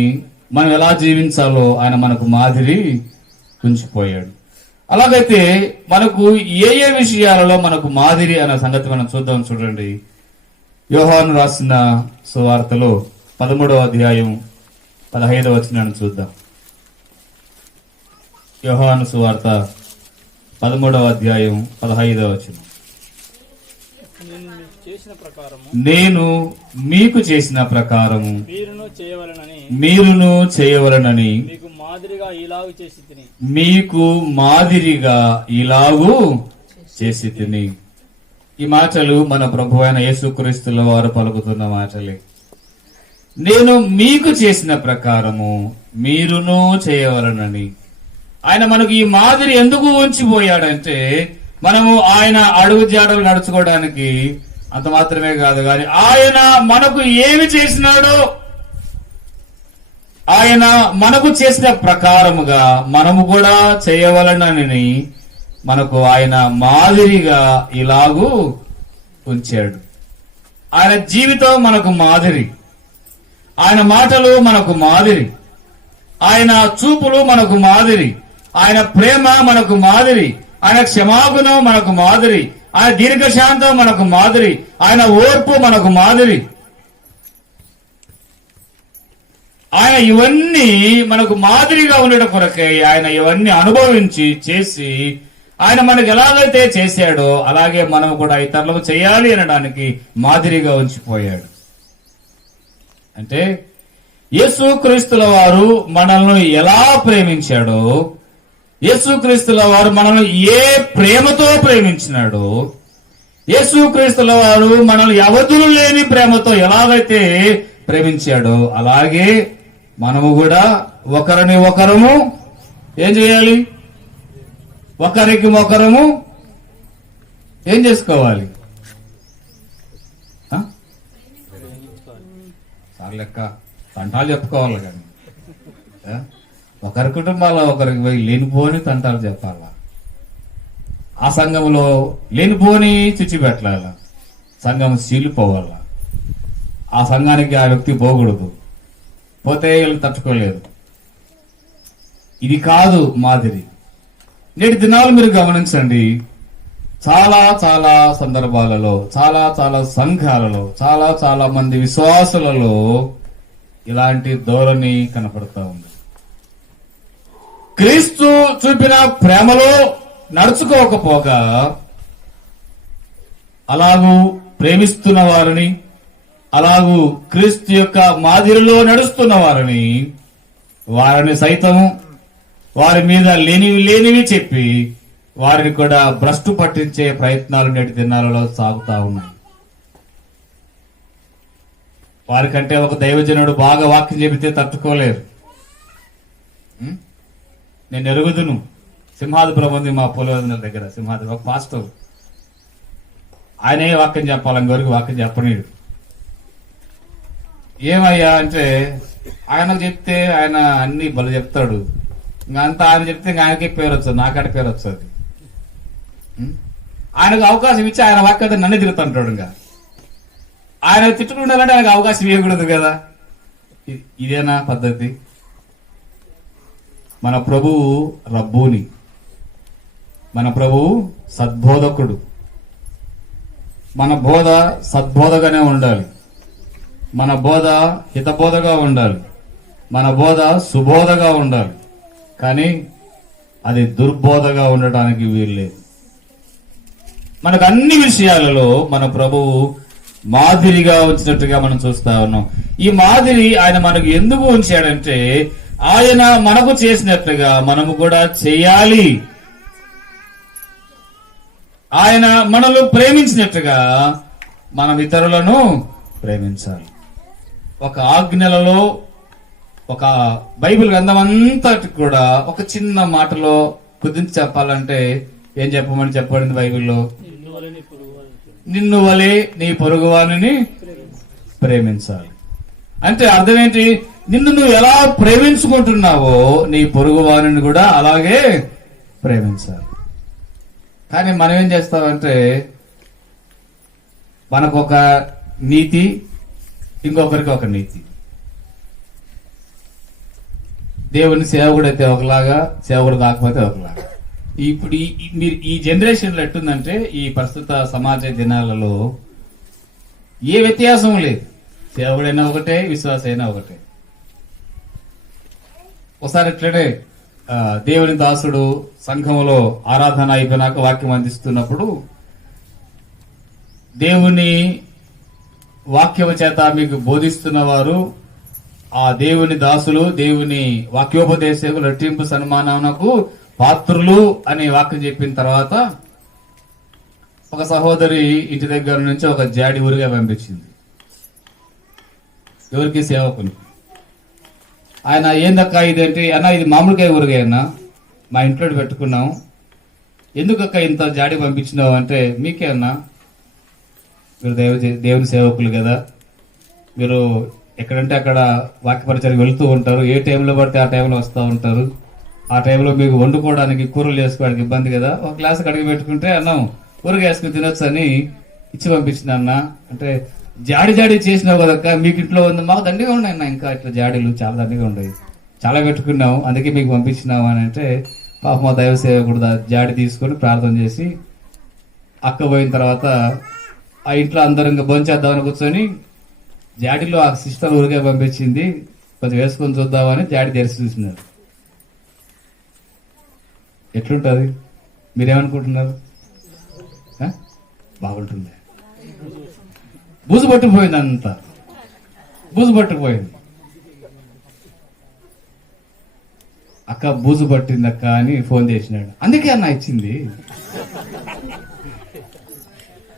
మనం ఎలా జీవించాలో ఆయన మనకు మాదిరి ఉంచిపోయాడు. అలాగైతే మనకు ఏ ఏ విషయాలలో మనకు మాదిరి అనే సంగతి మనం చూద్దాం. చూడండి, యోహాను రాసిన సువార్తలో 13వ అధ్యాయం 15వ వచనాన్ని చూద్దాం. యోహాను సువార్త 13వ అధ్యాయం 15వ వచనం. నేను మీకు చేసిన ప్రకారము మీరును చేయవలనని మీకు మాదిరిగా ఇలాగు చేసి తిని. ఈ మాటలు మన ప్రభు అయిన యేసుక్రీస్తుల వారు పలుకుతున్న మాటలే. నేను మీకు చేసిన ప్రకారము మీరును చేయవలనని. ఆయన మనకు ఈ మాదిరి ఎందుకు ఉంచిపోయాడంటే, మనము ఆయన అడుగు జాడలు నడుచుకోవడానికి అంత మాత్రమే కాదు, కానీ ఆయన మనకు ఏమి చేసినాడో ఆయన మనకు చేసిన ప్రకారముగా మనము కూడా చేయవలనని మనకు ఆయన మాదిరిగా ఇలాగూ ఉంచాడు. ఆయన జీవితం మనకు మాదిరి, ఆయన మాటలు మనకు మాదిరి, ఆయన చూపులు మనకు మాదిరి, ఆయన ప్రేమ మనకు మాదిరి, ఆయన క్షమాగుణం మనకు మాదిరి, ఆయన దీర్ఘశాంతం మనకు మాదిరి, ఆయన ఓర్పు మనకు మాదిరి. ఆయన ఇవన్నీ మనకు మాదిరిగా ఉండడం కొరకే ఆయన ఇవన్నీ అనుభవించి చేసి, ఆయన మనకు ఎలాగైతే చేశాడో అలాగే మనం కూడా ఇతరులకు చేయాలి అనడానికి మాదిరిగా ఉంచిపోయాడు. అంటే యేసుక్రీస్తుల వారు మనల్ని ఎలా ప్రేమించాడో, యేసుక్రీస్తుల వారు మనల్ని ఏ ప్రేమతో ప్రేమించినాడో, యేసుక్రీస్తుల వారు మనల్ని అవధులు లేని ప్రేమతో ఎలాగైతే ప్రేమించాడో అలాగే మనము కూడా ఒకరిని ఒకరము ఏం చేయాలి? ఒకరికి ఒకరము ఏం చేసుకోవాలి? సార్ లెక్క తంటాలు చెప్పుకోవాలి, కానీ ఒకరి కుటుంబాల్లో ఒకరికి పోయి లేనిపోని తంటాలు చెప్పాలా, ఆ సంఘంలో లేనిపోని చిచ్చి పెట్టాల, సంఘం సీలిపోవాలా, ఆ సంఘానికి ఆ వ్యక్తి పోకూడదు, పోతే వీళ్ళు తట్టుకోలేరు. ఇది కాదు మాదిరి. నేటి దినాలు మీరు గమనించండి, చాలా చాలా సందర్భాలలో, చాలా చాలా సంఘాలలో, చాలా చాలా మంది విశ్వాసులలో ఇలాంటి ధోరణి కనపడతా ఉంది. క్రీస్తు చూపిన ప్రేమలో నడుచుకోకపోగా అలాగూ ప్రేమిస్తున్న వారిని, అలాగూ క్రీస్తు యొక్క మాదిరిలో నడుస్తున్న వారిని సైతము వారి మీద లేనివి చెప్పి వారిని కూడా భ్రష్టు పట్టించే ప్రయత్నాలు నేటి దినాలలో సాగుతా ఉన్నాయి. వారికంటే ఒక దైవజనుడు బాగా వాక్యం చెబితే తట్టుకోలేరు. నేను ఎరుగుదును, సింహాద్రిపురం ఉంది మా పొలవదన దగ్గర, సింహాద్రి ఒక పాస్టర్, ఆయనే వాక్యం చెప్పాలి, ఇంకొరకు వాక్యం చెప్పనీడు. ఏమయ్యా అంటే ఆయనకు చెప్తే ఆయన అన్ని బలు చెప్తాడు, ఇంకంతా ఆయన చెప్తే ఇంకా ఆయనకే పేరు వస్తుంది, నాకాడ పేరు వస్తుంది. ఆయనకు అవకాశం ఇచ్చి ఆయన వాక్యం నన్ను తిరుగుతుంటాడు. ఇంకా ఆయన తిట్టుకుండాలంటే ఆయనకు అవకాశం ఇవ్వకూడదు కదా. ఇదేనా పద్ధతి? మన ప్రభువు రబ్బూని, మన ప్రభువు సద్బోధకుడు. మన బోధ సద్బోధగానే ఉండాలి, మన బోధ హితబోధగా ఉండాలి, మన బోధ సుబోధగా ఉండాలి. కానీ అది దుర్బోధగా ఉండటానికి వీల్లేదు. మనకు అన్ని విషయాలలో మన ప్రభువు మాదిరిగా ఉంచినట్టుగా మనం చూస్తా ఉన్నాం. ఈ మాదిరి ఆయన మనకు ఎందుకు ఉంచాడంటే, ఆయన మనకు చేసినట్లుగా మనము కూడా చేయాలి. ఆయన మనల్ని ప్రేమించినట్టుగా మనం ఇతరులను ప్రేమించాలి. ఒక ఆజ్ఞలలో, ఒక బైబిల్ గ్రంథం అంతటి కూడా ఒక చిన్న మాటలో కుదించి చెప్పాలంటే ఏం చెప్పమని చెప్పబడింది బైబిల్లో? నిన్ను వలె నీ పొరుగువానిని ప్రేమించాలి. అంటే అర్థం ఏంటి? నిన్ను నువ్వు ఎలా ప్రేమించుకుంటున్నావో నీ పొరుగువానిని కూడా అలాగే ప్రేమించాలి. కానీ మనం ఏం చేస్తామంటే మనకు ఒక నీతి, ఇంకొకరికి ఒక నీతి. దేవుని సేవకుడు అయితే ఒకలాగా, సేవకుడు కాకపోతే ఒకలాగా. ఇప్పుడు మీరు ఈ జనరేషన్లో ఎట్టుందంటే, ఈ ప్రస్తుత సమాజ దినాలలో ఏ వ్యత్యాసం లేదు. సేవకుడైనా ఒకటే, విశ్వాస అయినా ఒకటే. ఒకసారి ఇట్లనే దేవుని దాసుడు సంఘంలో ఆరాధన అయిపోయినాక వాక్యం అందిస్తున్నప్పుడు, దేవుని వాక్యము చేత మీకు బోధిస్తున్న వారు, ఆ దేవుని దాసులు, దేవుని వాక్యోపదేశకులు రెట్టింపు సన్మానమునకు పాత్రులు అనే వాక్యం చెప్పిన తర్వాత ఒక సహోదరి ఇంటి దగ్గర నుంచి ఒక జాడి ఊరిగా పంపించింది. ఎవరికి? సేవకుని. ఆయన ఏందక్క ఇదేంటి అన్న, ఇది మామిడికాయ ఊరిగా అన్న, మా ఇంట్లో పెట్టుకున్నాం, ఎందుకక్క ఇంత జాడి పంపించినావు అంటే, మీకే అన్నా, మీరు దేవుని సేవకులు కదా, మీరు ఎక్కడంటే అక్కడ వాక్యపరిచయం వెళుతూ ఉంటారు, ఏ టైంలో పడితే ఆ టైంలో వస్తూ ఉంటారు, ఆ టైంలో మీకు వండుకోవడానికి కూరలు చేసుకోవడానికి ఇబ్బంది కదా, ఒక గ్లాస్ కడిగి పెట్టుకుంటే అన్నం ఊరిగా వేసుకుని తినొచ్చు అని ఇచ్చి పంపించిన అన్న. అంటే జాడి చేసినావు కదక్క, మీకు ఇంట్లో ఉంది, మాకు దండిగా ఉన్నాయి అన్న, ఇంకా ఇట్లా జాడీలు చాలా దండిగా ఉన్నాయి, చాలా పెట్టుకున్నాం, అందుకే మీకు పంపించినావు అని అంటే, పాప మా దైవ సేవకుడు జాడి తీసుకొని ప్రార్థన చేసి అక్క పోయిన తర్వాత ఆ ఇంట్లో అందరం ఇంకా భోంచేద్దామని కూర్చొని, జాడీలో ఆ సిస్టర్ ఊరికే పంపించింది, కొంచెం వేసుకొని చూద్దామని జాడి తెరిచి చూసినారు. ఎట్లుంటుంది? మీరేమనుకుంటున్నారు? బాగుంటుంది. బూజు పట్టుకుపోయింది, అంతా బూజు పట్టుకుపోయింది. అక్క బూజు పట్టింది అక్క అని ఫోన్ చేసినాడు. అందుకే అన్న ఇచ్చింది,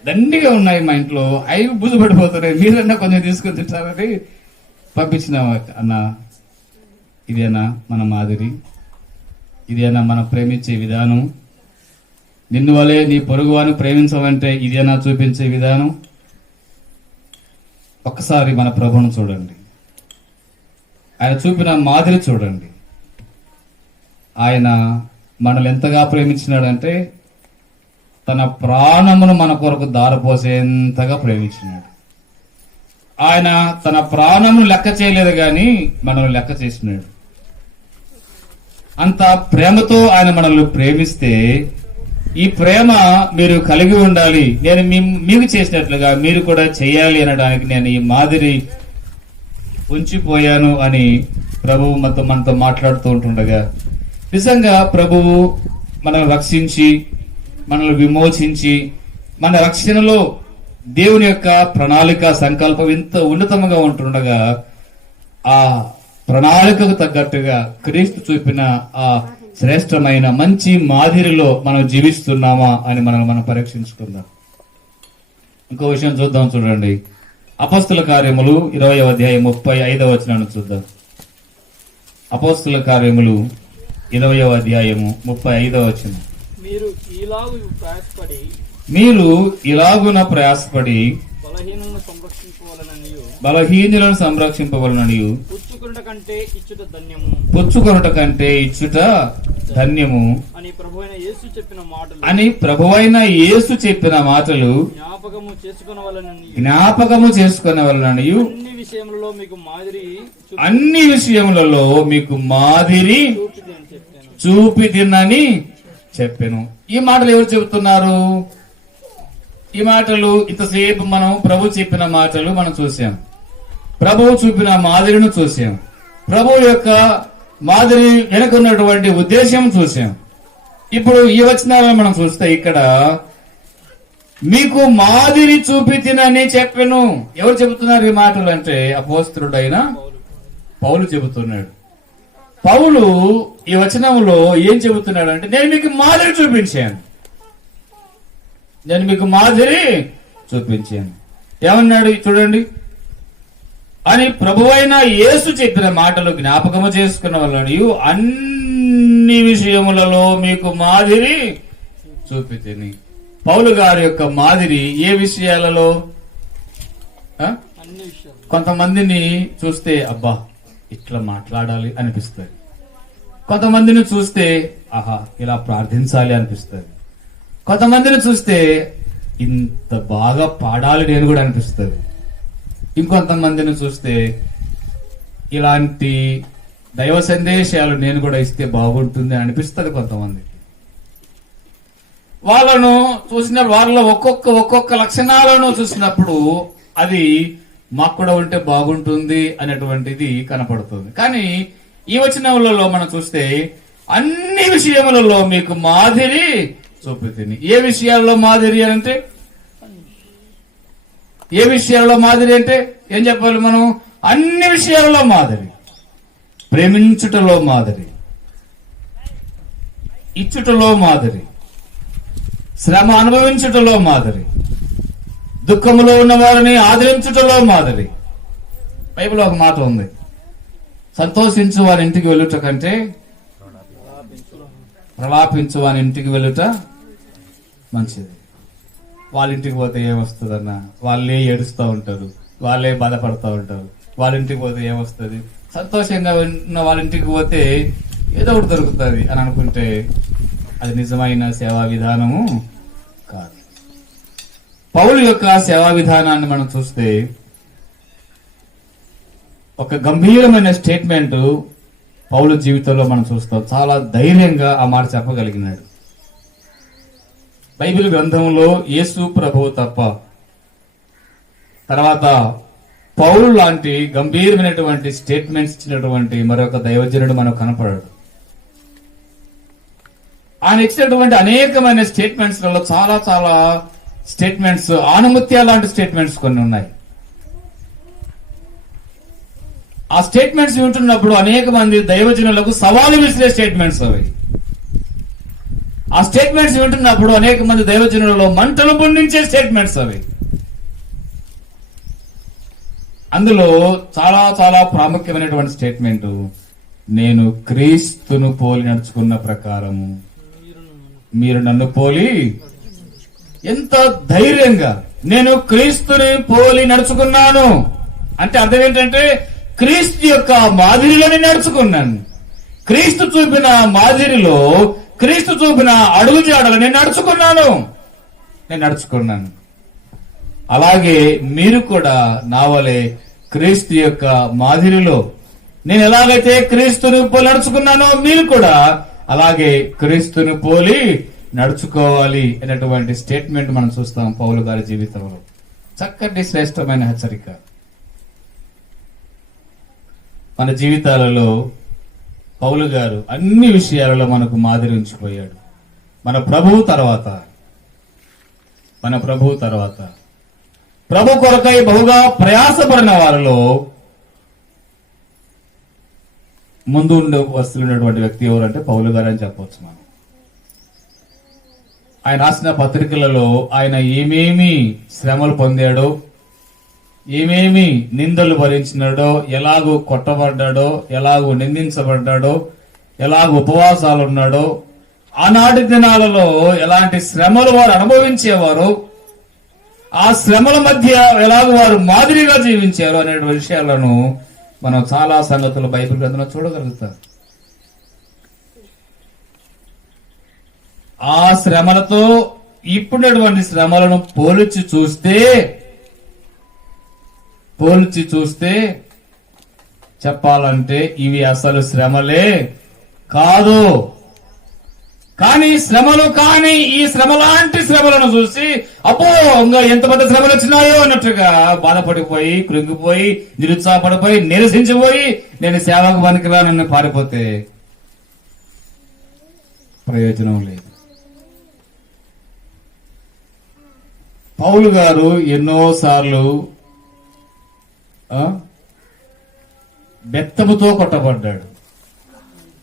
దండిగా ఉన్నాయి మా ఇంట్లో, అవి బూజు పడిపోతున్నాయి, మీరన్నా కొంచెం తీసుకొని తింటారని పంపించినాం అన్న. ఇదేనా మన మాదిరి? ఇదేనా మనం ప్రేమించే విధానం? నిన్ను వలే నీ పొరుగువాను ప్రేమించవంటే ఇదేనా చూపించే విధానం? ఒక్కసారి మన ప్రభువును చూడండి, ఆయన చూపిన మాదిరి చూడండి. ఆయన మనల్ని ఎంతగా ప్రేమించినాడంటే, తన ప్రాణమును మన కొరకు దారపోసేంతగా ప్రేమించినాడు. ఆయన తన ప్రాణమును లెక్క చేయలేదు గాని మనల్ని లెక్క చేసినాడు. అంత ప్రేమతో ఆయన మనల్ని ప్రేమిస్తే, ఈ ప్రేమ మీరు కలిగి ఉండాలి, నేను మీకు చేసినట్లుగా మీరు కూడా చేయాలి అనడానికి నేను ఈ మాదిరి ఉంచిపోయాను అని ప్రభువు మనతో మాట్లాడుతూ ఉంటుండగా, నిజంగా ప్రభువు మనల్ని రక్షించి, మనల్ని విమోచించి, మన రక్షణలో దేవుని యొక్క ప్రణాళిక సంకల్పం ఇంత ఉన్నతంగా ఉంటుండగా, ఆ ప్రణాళికకు తగ్గట్టుగా క్రీస్తు చూపిన ఆ శ్రేష్టమైన మంచి మాదిరిలో మనం జీవిస్తున్నామా అని మనం పరీక్షించుకుందాం. ఇంకో విషయం చూద్దాం, చూడండి. అపోస్తుల కార్యములు 20వ అధ్యాయం 35వ వచనాన్ని చూద్దాం. అపోస్తుల కార్యములు 20వ అధ్యాయము 35వ వచనం. మీరు ఇలాగున ప్రయాసపడి బలహీనులను సంరక్షింపవలననియు పుచ్చుకొనుట కంటే ఇచ్చుట ధన్యము అని ప్రభువైన యేసు చెప్పిన మాటలు జ్ఞాపకము చేసుకొనవలననియు అన్ని విషయములలో మీకు మాదిరి చూపితినని చెప్పెను. ఈ మాటలు ఎవరు చెబుతున్నారు? ఈ మాటలు ఇంతసేపు మనం ప్రభు చెప్పిన మాటలు మనం చూసాం, ప్రభువు చూపిన మాదిరిని చూసాం, ప్రభువు యొక్క మాదిరి వెనుకున్నటువంటి ఉద్దేశం చూసాం. ఇప్పుడు ఈ వచనాలను మనం చూస్తే, ఇక్కడ మీకు మాదిరి చూపితినని చెప్పెను. ఎవరు చెబుతున్నారు ఈ మాటలు అంటే, అపోస్తలుడైన పౌలు చెబుతున్నాడు. పౌలు ఈ వచనంలో ఏం చెబుతున్నాడు అంటే, నేను మీకు మాదిరి చూపించాను, నేను మీకు మాదిరి చూపించాను. ఏమన్నాడు చూడండి. అని ప్రభువైన యేసు చెప్పిన మాటలు జ్ఞాపకము చేసుకున్న వలన అన్ని విషయములలో మీకు మాదిరి చూపితిని. పౌలు గారి యొక్క మాదిరి ఏ విషయాలలో? కొంతమందిని చూస్తే అబ్బా ఇట్లా మాట్లాడాలి అనిపిస్తుంది, కొంతమందిని చూస్తే ఆహా ఇలా ప్రార్థించాలి అనిపిస్తుంది, కొంతమందిని చూస్తే ఇంత బాగా పాడాలి నేను కూడా అనిపిస్తుంది, ఇంకొంతమందిని చూస్తే ఇలాంటి దైవ సందేశాలు నేను కూడా ఇస్తే బాగుంటుంది అనిపిస్తుంది కొంతమందికి. వాళ్ళను చూసిన వాళ్ళలో ఒక్కొక్క లక్షణాలను చూసినప్పుడు అది మాకు కూడా ఉంటే బాగుంటుంది అనేటువంటిది కనపడుతుంది. కానీ ఈ వచనములలో మనం చూస్తే అన్ని విషయములలో మీకు మాదిరి చూపుతుంది. ఏ విషయాల్లో మాదిరి అంటే? ఏ విషయాల్లో మాదిరి అంటే ఏం చెప్పాలి మనం? అన్ని విషయాల్లో మాదిరి. ప్రేమించుటలో మాదిరి, ఇచ్చుటలో మాదిరి, శ్రమ అనుభవించుటలో మాదిరి, దుఃఖములో ఉన్న వారిని ఆదరించుటలో మాదిరి. బైబిల్లో ఒక మాట ఉంది, సంతోషించు వారి ఇంటికి వెళ్ళుట కంటే ప్రలాపించు వారి ఇంటికి వెళ్ళుట మంచిది. వాళ్ళ ఇంటికి పోతే ఏమొస్తుందన్న, వాళ్ళే ఏడుస్తూ ఉంటారు, వాళ్ళే బాధపడుతూ ఉంటారు. వాళ్ళ ఇంటికి పోతే ఏమొస్తుంది? సంతోషంగా ఉన్న వాళ్ళ ఇంటికి పోతే ఏదో ఒకటి దొరుకుతుంది అని అనుకుంటే అది నిజమైన సేవా విధానము కాదు. పౌలు యొక్క సేవా విధానాన్ని మనం చూస్తే ఒక గంభీరమైన స్టేట్మెంట్ పౌలు జీవితంలో మనం చూస్తాం. చాలా ధైర్యంగా ఆ మాట చెప్పగలిగినాడు. బైబిల్ గ్రంథంలో యేసు ప్రభువు తప్ప తర్వాత పౌలు లాంటి గంభీరమైనటువంటి స్టేట్మెంట్స్ ఇచ్చినటువంటి మరొక దైవజనుడు మనకు కనపడాడు. ఆయన ఇచ్చినటువంటి అనేకమైన స్టేట్మెంట్స్ లలో చాలా చాలా స్టేట్మెంట్స్ ఆనుమత్య లాంటి స్టేట్మెంట్స్ కొన్ని ఉన్నాయి. ఆ స్టేట్మెంట్స్ వింటున్నప్పుడు అనేక మంది దైవజనులకు సవాలు విసిరే స్టేట్మెంట్స్ అవి. ఆ స్టేట్మెంట్స్ వింటున్నప్పుడు అనేక మంది దైవజనులలో మంటలు పొందించే స్టేట్మెంట్స్ అవి. అందులో చాలా చాలా ప్రాముఖ్యమైనటువంటి స్టేట్మెంట్, నేను క్రీస్తును పోలి నడుచుకున్న ప్రకారము మీరు నన్ను పోలి. ఎంత ధైర్యంగా నేను క్రీస్తుని పోలి నడుచుకున్నాను అంటే అర్థం ఏంటంటే క్రీస్తు యొక్క మాదిరిలోనే నడుచుకున్నాను. క్రీస్తు చూపిన మాదిరిలో, క్రీస్తు చూపిన అడుగుజాడలు నేను నడుచుకున్నాను. అలాగే మీరు కూడా నా వలె క్రీస్తు యొక్క మాదిరిలో, నేను ఎలాగైతే క్రీస్తుని పోలి నడుచుకున్నానో మీరు కూడా అలాగే క్రీస్తుని పోలి నడుచుకోవాలి అనేటువంటి స్టేట్మెంట్ మనం చూస్తాం పౌలు గారి జీవితంలో. చక్కటి శ్రేష్టమైన హెచ్చరిక. మన జీవితాలలో పౌలు గారు అన్ని విషయాలలో మనకు మాదిరి ఉంచిపోయాడు. మన ప్రభువు తర్వాత ప్రభు కొరకై బహుగా ప్రయాసపడిన వారిలో ముందు ఉండే వస్తున్నటువంటి వ్యక్తి ఎవరంటే పౌలు గారు అని చెప్పవచ్చు మనం. ఆయన రాసిన పత్రికలలో ఆయన ఏమేమి శ్రమలు పొందాడో, ఏమేమి నిందలు భరించినాడో, ఎలాగూ కొట్టబడ్డాడో, ఎలాగూ నిందించబడ్డాడో, ఎలాగూ ఉపవాసాలు ఉన్నాడో, ఆనాటి దినాలలో ఎలాంటి శ్రమలు వారు అనుభవించేవారు, ఆ శ్రమల మధ్య ఎలాగో వారు మాదిరిగా జీవించారు అనే విషయాలను మనం చాలా సంగతులు బైబిల్ గ్రంథంలో చూడగలుగుతాం. ఆ శ్రమలతో ఇప్పుడున్నటువంటి శ్రమలను పోల్చి చూస్తే చెప్పాలంటే ఇవి అసలు శ్రమలే కాదు. కానీ ఈ శ్రమ లాంటి శ్రమలను చూసి అబ్బో ఇంకా ఎంత పెద్ద శ్రమలు వచ్చినాయో అన్నట్టుగా బాధపడిపోయి, కృంగిపోయి, నిరుత్సాహపడిపోయి, నిరసించిపోయి నేను సేవకు పనికిరానని పారిపోతే ప్రయోజనం లేదు. పౌలు గారు ఎన్నోసార్లు బెత్తముతో కొట్టబడ్డాడు,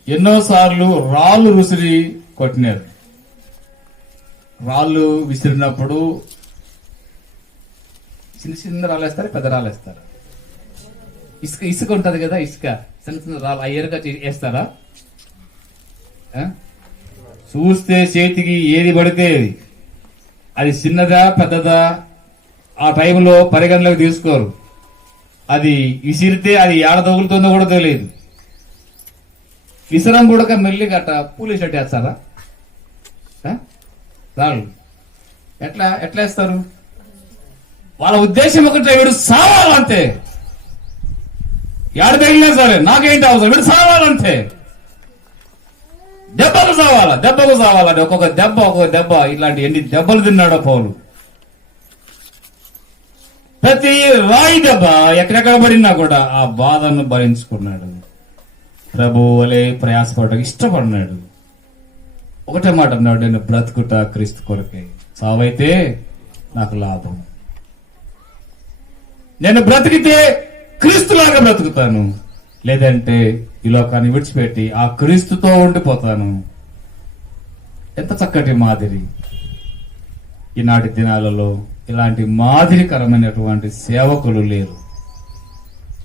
ఎన్నోసార్లు రాళ్ళు విసిరి కొట్టినారు. రాళ్ళు విసిరినప్పుడు చిన్న చిన్న రాళ్ళు వేస్తారు, పెద్ద రాళ్ళు వేస్తారు. ఇసుక ఉంటది కదా, ఇసుక చిన్న చిన్న రాళ్ళు అయ్యరుగా వేస్తారా? చూస్తే చేతికి ఏది పడితే అది చిన్నదా పెద్దదా ఆ టైంలో పరిగణలోకి తీసుకోరు. అది విసిరితే అది ఏడ తగులుతుందో కూడా తెలియదు. విసరం కూడా మెల్లి గట్ట పూలేసినట్టు వేస్తారా? రాళ్ళు ఎట్లా ఎట్లా వేస్తారు? వాళ్ళ ఉద్దేశం ఒకటే, వీడు సావాలంతే. ఏడు తగిలినా సరే నాకేంటి అవసరం, వీడు సావాలంతే. దెబ్బకు సావాలని ఒక్కొక్క దెబ్బ ఇలాంటి ఎన్ని దెబ్బలు తిన్నాడో పౌలు. ప్రతి రాయి దెబ్బ ఎక్కడెక్కడ పడినా కూడా ఆ బాధను భరించుకున్నాడు. ప్రభువు వలె ప్రయాసపడటం ఇష్టపడినాడు. ఒకటే మాట అన్నాడు, నేను బ్రతుకుట క్రీస్తు కొరకే, సావైతే నాకు లాభం. నేను బ్రతికితే క్రీస్తులాగా బ్రతుకుతాను, లేదంటే ఈ లోకాన్ని విడిచిపెట్టి ఆ క్రీస్తుతో ఉండిపోతాను. ఎంత చక్కటి మాదిరి! ఈనాటి దినాలలో ఇలాంటి మాదిరికరమైనటువంటి సేవకులు లేరు.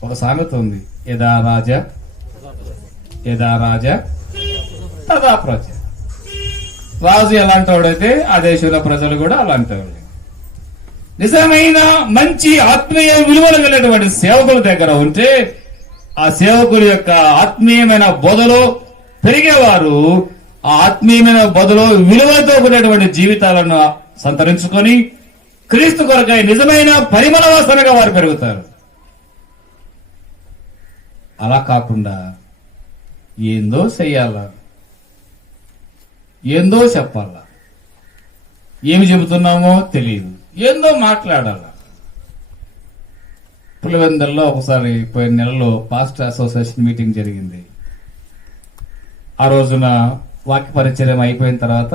ఒక సామెత ఉంది, యదా రాజా తదా ప్రజ. రాజు ఎలాంటి వాడైతే ఆ దేశంలో ప్రజలు కూడా అలాంటి వాడు. నిజమైన మంచి ఆత్మీయ విలువలు కలిగినటువంటి సేవకుల దగ్గర ఉంటే ఆ సేవకుల యొక్క ఆత్మీయమైన బోధలో పెరిగేవారు ఆ ఆత్మీయమైన బోధలో విలువలతో కూడినటువంటి జీవితాలను సంతరించుకొని క్రీస్తు కొరకై నిజమైన పరిమళ వాసనగా వారు పెరుగుతారు. అలా కాకుండా ఏందో చెయ్యాలా, ఏందో చెప్పాలా, ఏమి చెబుతున్నామో తెలియదు, ఏందో మాట్లాడాలా. పులివెందల్లో ఒకసారి పోయిన నెలలో పాస్టర్ అసోసియేషన్ మీటింగ్ జరిగింది. ఆ రోజున వాక్య పరిచయం అయిపోయిన తర్వాత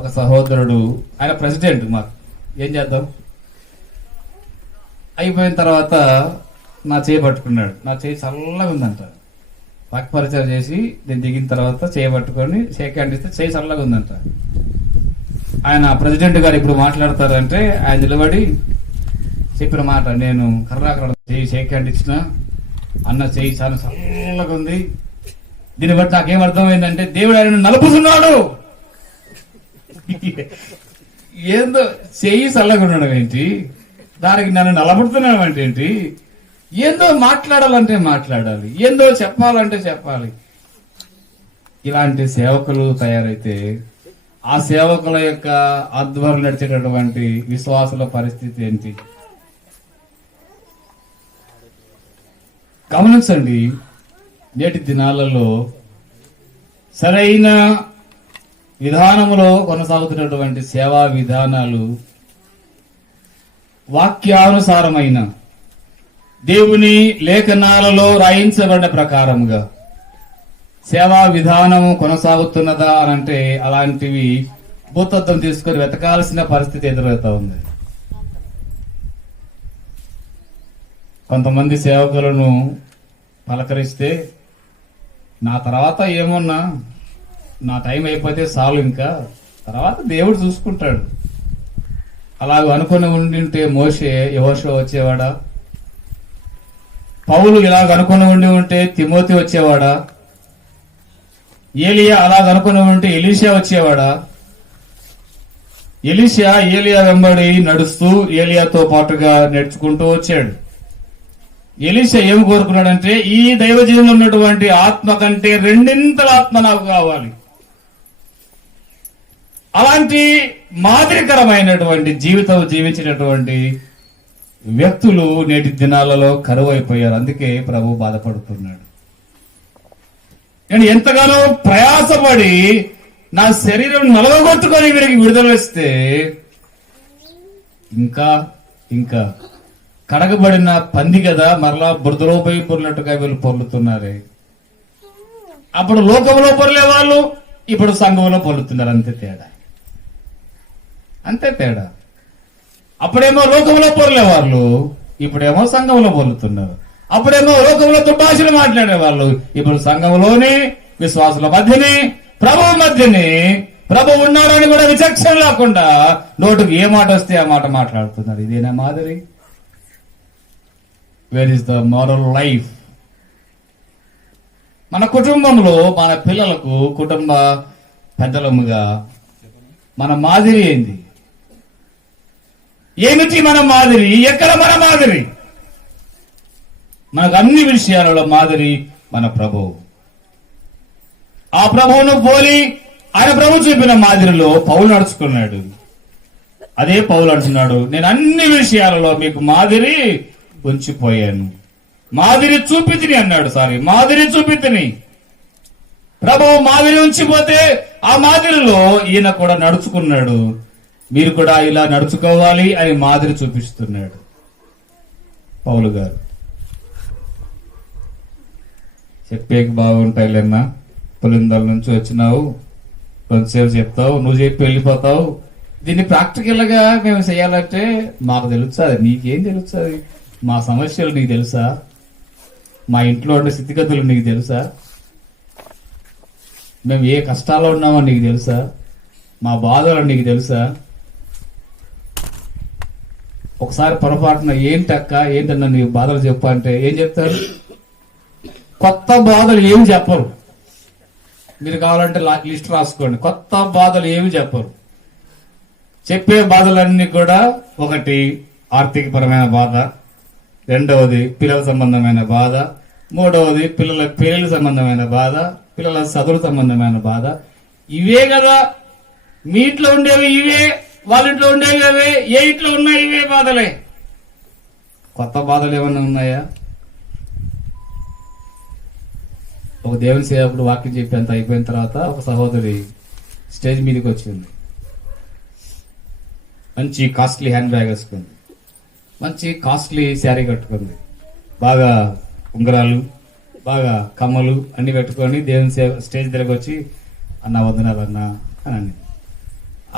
ఒక సహోదరుడు, ఆయన ప్రెసిడెంట్, మాకు ఏం చేద్దాం, అయిపోయిన తర్వాత నా చేయి పట్టుకున్నాడు. నా చేయి చల్లగా ఉందంట. వాక్య పరిచయం చేసి నేను దిగిన తర్వాత చేయి పట్టుకొని షేక్ హ్యాండ్ ఇస్తే చేయి చల్లగా ఉందంట. ఆయన ప్రెసిడెంట్ గారు ఇప్పుడు మాట్లాడతారంటే ఆయన నిలబడి చెప్పిన మాట, నేను కర్రాకర చేయి షేక్ హ్యాండ్ ఇచ్చిన అన్న చేయి చాలా చల్లగా ఉంది. దీన్ని బట్టి నాకేం అర్థమైందంటే దేవుడు ఆయన నలుపుతున్నాడు. ఏందో చెయ్యి చల్లగా ఉండడం ఏంటి, దానికి నన్ను నలబడుతున్నాడు అంటే ఏంటి, ఏందో మాట్లాడాలంటే మాట్లాడాలి, ఏందో చెప్పాలంటే చెప్పాలి. ఇలాంటి సేవకులు తయారైతే ఆ సేవకుల యొక్క ఆధ్వర్యం నడిచేటటువంటి విశ్వాసుల పరిస్థితి ఏంటి? గమనించండి, నేటి దినాలలో సరైన విధానములో కొనసాగుతున్నటువంటి సేవా విధానాలు వాక్యానుసారమైన దేవుని లేఖనాలలో రాయించబడిన ప్రకారముగా సేవా విధానము కొనసాగుతున్నదా అనంటే అలాంటివి భూతత్వం తీసుకొని వెతకాల్సిన పరిస్థితి ఎదురవుతా ఉంది. కొంతమంది సేవకులను పలకరిస్తే నా తర్వాత ఏమన్నా, నా టైం అయిపోతే చాలు, ఇంకా తర్వాత దేవుడు చూసుకుంటాడు. అలాగ అనుకుని ఉండింటే మోషే యెహోషువ వచ్చేవాడా? పౌలు ఇలాగ అనుకుని ఉండి ఉంటే తిమోతి వచ్చేవాడా? ఏలియా అలాగ అనుకుని ఉంటే ఎలీషా వచ్చేవాడా? ఎలీషా ఏలియా వెంబడి నడుస్తూ ఏలియాతో పాటుగా నడుచుకుంటూ వచ్చాడు. ఎలీషా ఏం కోరుకున్నాడంటే, ఈ దైవజీవంలో ఉన్నటువంటి ఆత్మ కంటే రెండింతల ఆత్మ నాకు కావాలి. అలాంటి మాదిరికరమైనటువంటి జీవితం జీవించినటువంటి వ్యక్తులు నేటి దినాలలో కరువు అయిపోయారు. అందుకే ప్రభు బాధపడుతున్నాడు. నేను ఎంతగానో ప్రయాసపడి నా శరీరం నలగొట్టుకొని వీరికి విడుదల ఇస్తే ఇంకా ఇంకా కడగబడిన పంది కదా మరలా బురదలో పోయి పొర్లినట్టుగా వీళ్ళు పొర్లుతున్నారే. అప్పుడు లోకంలో పొర్లే వాళ్ళు ఇప్పుడు సంఘంలో పొర్లుతున్నారు. అంతే తేడా. అప్పుడేమో లోకంలో పొర్లే వాళ్ళు ఇప్పుడేమో సంఘంలో పొర్లుతున్నారు. అప్పుడేమో లోకంలో దుర్భాషలు మాట్లాడే వాళ్ళు ఇప్పుడు సంఘంలోనే, విశ్వాసుల మధ్యనే, ప్రభువు మధ్యనే, ప్రభు ఉన్నాడని కూడా విచక్షణ లేకుండా నోటుకు ఏ మాట వస్తే ఆ మాట మాట్లాడుతున్నారు. ఇదేనా మాదిరి? Where is the moral life? మన కుటుంబంలో మన పిల్లలకు, కుటుంబ పెద్దలముగా మన మాదిరి ఏంది? ఏమిటి మన మాదిరి? ఎక్కడ మన మాదిరి? మనకు అన్ని విషయాలలో మాదిరి మన ప్రభువు. ఆ ప్రభువును పోలి ఆయన ప్రభు చూపిన మాదిరిలో పౌలు నడుచుకున్నాడు. అదే పౌలు అంటున్నాడు, నేను అన్ని విషయాలలో మీకు మాదిరి ఉంచిపోయాను. మాదిరి చూపితిని అన్నాడు. మాదిరి చూపితిని. ప్రభువు మాదిరి ఉంచిపోతే ఆ మాదిరిలో ఈయన కూడా నడుచుకున్నాడు. మీరు కూడా ఇలా నడుచుకోవాలి అని మాదిరి చూపిస్తున్నాడు పౌలు గారు. చెప్పేకి బాగుంటాయిలేనా, పులిందల నుంచి వచ్చినావు, కొంతసేపు చెప్తావు, నువ్వు చెప్పి వెళ్ళిపోతావు. దీన్ని ప్రాక్టికల్ గా మేము చేయాలంటే మాకు తెలుస్తుంది. నీకేం తెలుస్తుంది? మా సమస్యలు నీకు తెలుసా? మా ఇంట్లో ఉండే స్థితిగతులు నీకు తెలుసా? మేము ఏ కష్టాల్లో ఉన్నామో నీకు తెలుసా? మా బాధలు నీకు తెలుసా? ఒకసారి పొరపాటున ఏంటక్క ఏంటన్నా నీ బాధలు చెప్పు అంటే ఏం చెప్తారు? కొత్త బాధలు ఏమి చెప్పరు. మీరు కావాలంటే లిస్ట్ రాసుకోండి. కొత్త బాధలు ఏమి చెప్పరు. చెప్పే బాధలన్నీ కూడా ఒకటి ఆర్థికపరమైన బాధ, రెండవది పిల్లల సంబంధమైన బాధ, మూడవది పిల్లల పెళ్లి సంబంధమైన బాధ, పిల్లల చదువు సంబంధమైన బాధ. ఇవే కదా మీ ఇంట్లో ఉండేవి, ఇవే వాళ్ళ ఇంట్లో ఉండేవి, అవే ఏ ఇంట్లో ఉన్నాయి ఇవే బాధలే. కొత్త బాధలు ఏమన్నా ఉన్నాయా? ఒక దేవుని సేవకుడు వాక్యం చెప్పేంత అయిపోయిన తర్వాత ఒక సహోదరి స్టేజ్ మీదకి వచ్చింది. మంచి కాస్ట్లీ హ్యాండ్ బ్యాగ్ వేసుకుంది, మంచి కాస్ట్లీ శారీ కట్టుకుంది, బాగా ఉంగరాలు, బాగా కమ్మలు అన్ని పెట్టుకొని దేవుని స్టేజ్ దగ్గరకు వచ్చి అన్న వందనాలన్నా అని అన్ని.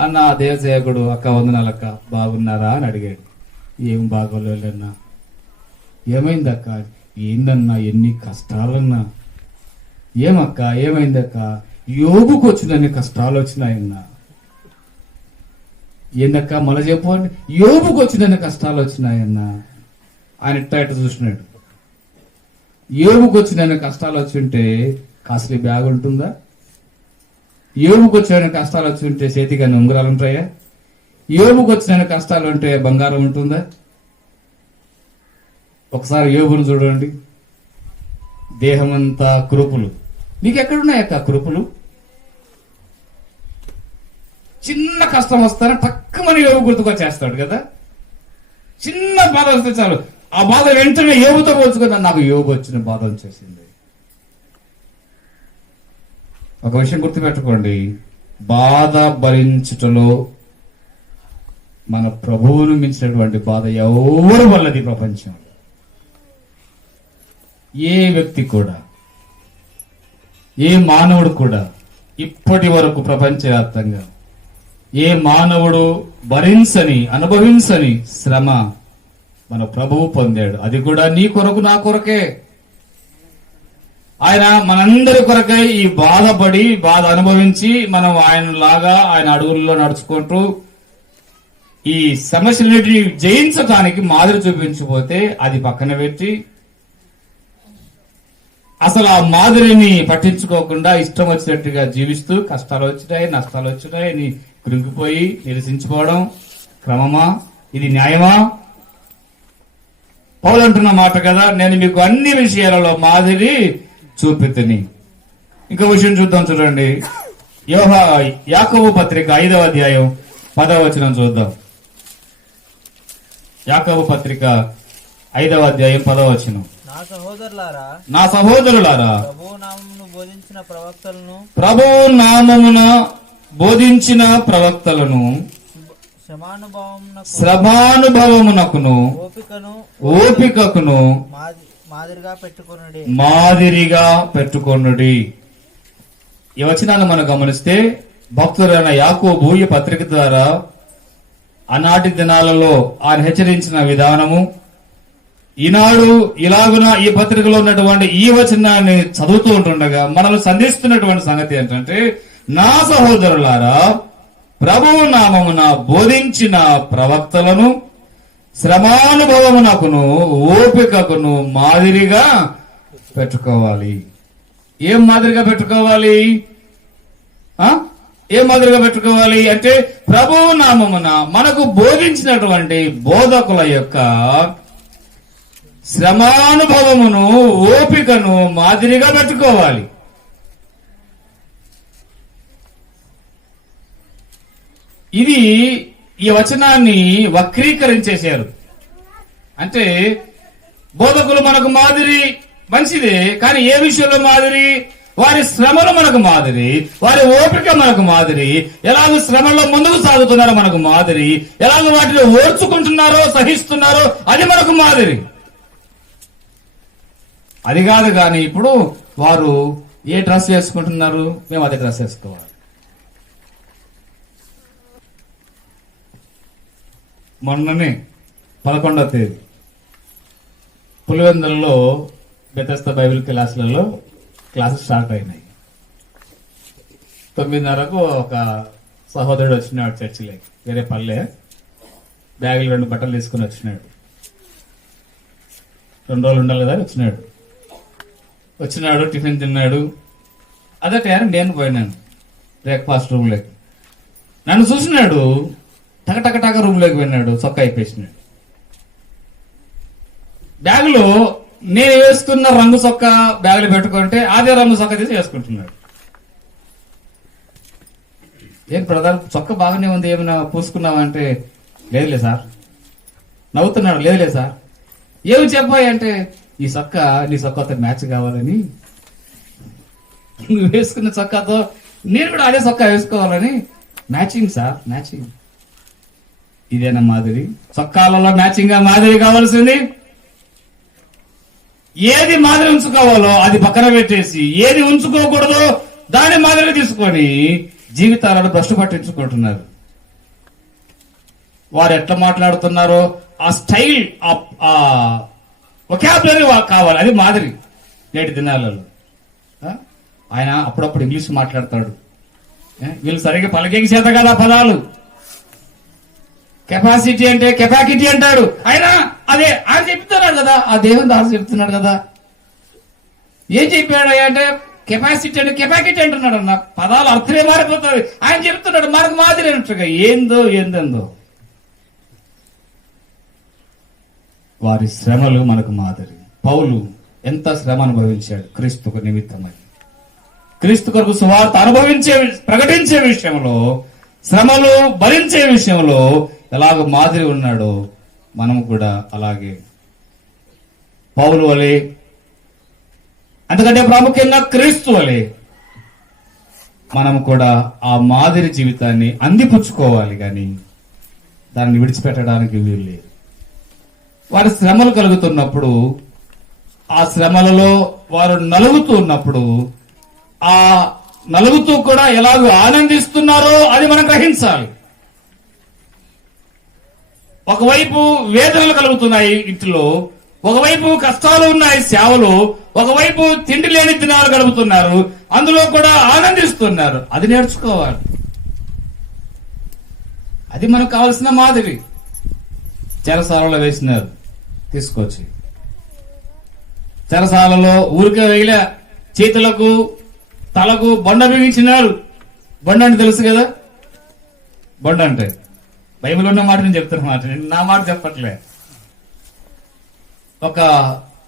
అన్న దేవుని సేవకుడు అక్క వందనాలక్క బాగున్నారా అని అడిగాడు. ఏం బాగోలేదన్నా. ఏమైందక్క? ఏందన్నా ఎన్ని కష్టాలన్నా. ఏమక్క ఏమైందక్క? యోబుకు వచ్చినన్ని కష్టాలు వచ్చినాయన్నా. ఏందక్క మళ్ళీ చెప్పు అంటే యోబుకు వచ్చినన్ని కష్టాలు వచ్చినాయన్నా. ఆయన ఇట్ట చూసినాడు. యోబుకు వచ్చినన్ని కష్టాలు వచ్చి ఉంటే కాస్ట్లీ బ్యాగ్ ఉంటుందా? యోబుకు వచ్చిన కష్టాలు వచ్చి ఉంటే చేతికి అన్ని ఉంగరాలు ఉంటాయా? యోబుకు వచ్చిన కష్టాలు ఉంటే బంగారం ఉంటుందా? ఒకసారి యోబును చూడండి. దేహమంతా కురుపులు. నీకెక్కడున్నాయక్క కురుపులు? చిన్న కష్టం వస్తానే తక్కువని యోబు గుర్తుకొచ్చేస్తాడు కదా. చిన్న బాధ వస్తే చాలు, ఆ బాధ వెంటనే యోబుతో పోల్చుకున్నా నాకు యోబు వచ్చిన బాధ వచ్చేసింది. ఒక విషయం గుర్తుపెట్టుకోండి, బాధ భరించుటలో మన ప్రభువును మించినటువంటి బాధ ఎవరు వల్లది ప్రపంచంలో. ఏ వ్యక్తి కూడా, ఏ మానవుడు కూడా ఇప్పటి వరకు ప్రపంచవ్యాప్తంగా ఏ మానవుడు భరించని అనుభవించని శ్రమ మన ప్రభువు పొందాడు. అది కూడా నీ కొరకు నా కొరకే. ఆయన మనందరి కొరకై ఈ బాధపడి బాధ అనుభవించి మనం ఆయన లాగా ఆయన అడుగుల్లో నడుచుకుంటూ ఈ సమస్యలన్నిటిని జయించడానికి మాదిరి చూపించబోతే అది పక్కన పెట్టి అసలు ఆ మాదిరిని పట్టించుకోకుండా ఇష్టం వచ్చినట్టుగా జీవిస్తూ కష్టాలు వచ్చినాయి, నష్టాలు వచ్చినాయి నీ కృంగిపోయి నిరసించుకోవడం క్రమమా? ఇది న్యాయమా? పౌలు అంటున్న మాట కదా, నేను మీకు అన్ని విషయాలలో మాదిరి చూపితిని. ఇంకో విషయం చూద్దాం, చూడండి. యాకోబు పత్రిక 5వ అధ్యాయం 10వ వచనం చూద్దాం. యాకోబు పత్రిక 5వ అధ్యాయం 10వ వచనం. నా సహోదరులారా ప్రభువు నామమున బోధించిన ప్రవక్తలను శ్రమానుభవమునకును ఓపికకును మాదిరిగా పెట్టుకొనుడి. ఈ వచనాన్ని మనం గమనిస్తే భక్తులైన యాకోబు ఈ పత్రిక ద్వారా ఆనాటి దినాలలో ఆయన హెచ్చరించిన విధానము, ఈనాడు ఇలాగున ఈ పత్రికలో ఉన్నటువంటి ఈ వచనాన్ని చదువుతూ ఉంటుండగా మనల్ని సంధిస్తున్నటువంటి సంగతి ఏంటంటే, నా సహోదరులారా ప్రభువు నామమున బోధించిన ప్రవక్తలను శ్రమానుభవమునకును ఓపికకును మాదిరిగా పెట్టుకోవాలి. ఏం మాదిరిగా పెట్టుకోవాలి? ఏం మాదిరిగా పెట్టుకోవాలి అంటే ప్రభువు నామమున మనకు బోధించినటువంటి బోధకుల యొక్క శ్రమానుభవమును ఓపికను మాదిరిగా పెట్టుకోవాలి. ఇది ఈ వచనాన్ని వక్రీకరించేశారు. అంటే బోధకులు మనకు మాదిరి మంచిదే, కానీ ఏ విషయంలో మాదిరి? వారి శ్రమలు మనకు మాదిరి, వారి ఓపిక మనకు మాదిరి, ఎలాగో శ్రమల్లో ముందుకు సాగుతున్నారో మనకు మాదిరి, ఎలాగో వాటిని ఓర్చుకుంటున్నారో సహిస్తున్నారో అది మనకు మాదిరి. అది కాదు కానీ ఇప్పుడు వారు ఏ డ్రెస్ వేసుకుంటున్నారు, మేము అదే డ్రెస్ వేసుకోవాలి. మొన్ననే 11వ తేదీ పులివెందులలో బెతెస్దా బైబిల్ క్లాసులలో క్లాసెస్ స్టార్ట్ అయినాయి. 9:30కు ఒక సహోదరుడు వచ్చినాడు చర్చిలోకి, వేరే పల్లె. బ్యాగులు 2 బట్టలు తీసుకుని వచ్చినాడు. 2 రోజులు ఉండాలి కదా, వచ్చినాడు టిఫిన్ తిన్నాడు. అదే టైం నేను పోయినాను బ్రేక్ఫాస్ట్ రూమ్లోకి. నన్ను చూసినాడు, టకటకటక రూమ్లోకి పోయినాడు, చొక్కా అయిపోయినాడు. బ్యాగులో నేను వేసుకున్న రంగు చొక్కా బ్యాగులు పెట్టుకుంటే అదే రంగు చొక్కా తీసి వేసుకుంటున్నాడు. ఏం బ్రదర్ చొక్కా బాగానే ఉంది, ఏమైనా పూసుకున్నావా అంటే లేదులే సార్. నవ్వుతున్నాడు, లేదులే సార్. ఏమి చెప్పాయి అంటే ఈ చొక్కా నీ చొక్కాతో మ్యాచ్ కావాలని, నువ్వు వేసుకున్న చొక్కాతో నేను కూడా అదే చొక్కా వేసుకోవాలని. Matching sir, matching. ఇదేనా మాదిరి? చొక్కాలలో మ్యాచింగ్ గా మాదిరి కావాల్సింది. ఏది మాదిరి ఉంచుకోవాలో అది పక్కన పెట్టేసి ఏది ఉంచుకోకూడదో దాని మాదిరి తీసుకొని జీవితాలను భ్రష్టు పట్టించుకుంటున్నారు. వారు ఎట్లా మాట్లాడుతున్నారో ఆ స్టైల్, ఆ వొకాబులరీ కావాలి, అది మాదిరి. నేటి దినాలలో ఆయన అప్పుడప్పుడు ఇంగ్లీష్ మాట్లాడతాడు, వీళ్ళు సరిగ్గా పలికేకి చేత కదా పదాలు. కెపాసిటీ అంటే కెపాసిటీ అంటాడు. ఆయన అదే ఆయన చెప్తున్నాడు కదా, ఆ దేవుని దాసు చెప్తున్నాడు కదా. ఏం చెప్పాడు అంటే కెపాసిటీ అంటే కెపాసిటీ అంటున్నాడు అన్న. పదాలు అర్థమే మారిపోతుంది. ఆయన చెప్తున్నాడు మనకు మాదిరి అన్నట్టుగా. ఏందో వారి శ్రమలు మనకు మాదిరి. పౌలు ఎంత శ్రమ అనుభవించాడు క్రీస్తుకు నిమిత్తమై. క్రీస్తు కొరకు సువార్త ప్రకటించే విషయంలో, శ్రమలు భరించే విషయంలో ఎలాగ మాదిరి ఉన్నాడో మనము కూడా అలాగే పౌలు వలె, అంతకంటే ప్రాముఖ్యంగా క్రీస్తు వలె మనము కూడా ఆ మాదిరి జీవితాన్ని అందిపుచ్చుకోవాలి, కానీ దాన్ని విడిచిపెట్టడానికి వీలు లేదు. వారి శ్రమలు కలుగుతున్నప్పుడు, ఆ శ్రమలలో వారు నలుగుతూ ఉన్నప్పుడు, ఆ నలుగుతూ కూడా ఎలాగో ఆనందిస్తున్నారో అది మనం గ్రహించాలి. ఒకవైపు వేదనలు కలుగుతున్నాయి ఇంట్లో, ఒకవైపు కష్టాలు ఉన్నాయి సేవలు, ఒకవైపు తిండి లేని దినాలు గడుపుతున్నారు, అందులో కూడా ఆనందిస్తున్నారు. అది నేర్చుకోవాలి. అది మనకు కావాల్సిన మాదిరి. చెరసాలలో వేసినారు తీసుకొచ్చి, చెరసాలలో ఊరికే వేయలే, చేతులకు తలకు బండ బిగించినారు. బండ అంటే తెలుసు కదా, బండ అంటే బైబిల్ ఉన్న మాట నేను చెప్తున్న మాట, నా మాట చెప్పట్లే. ఒక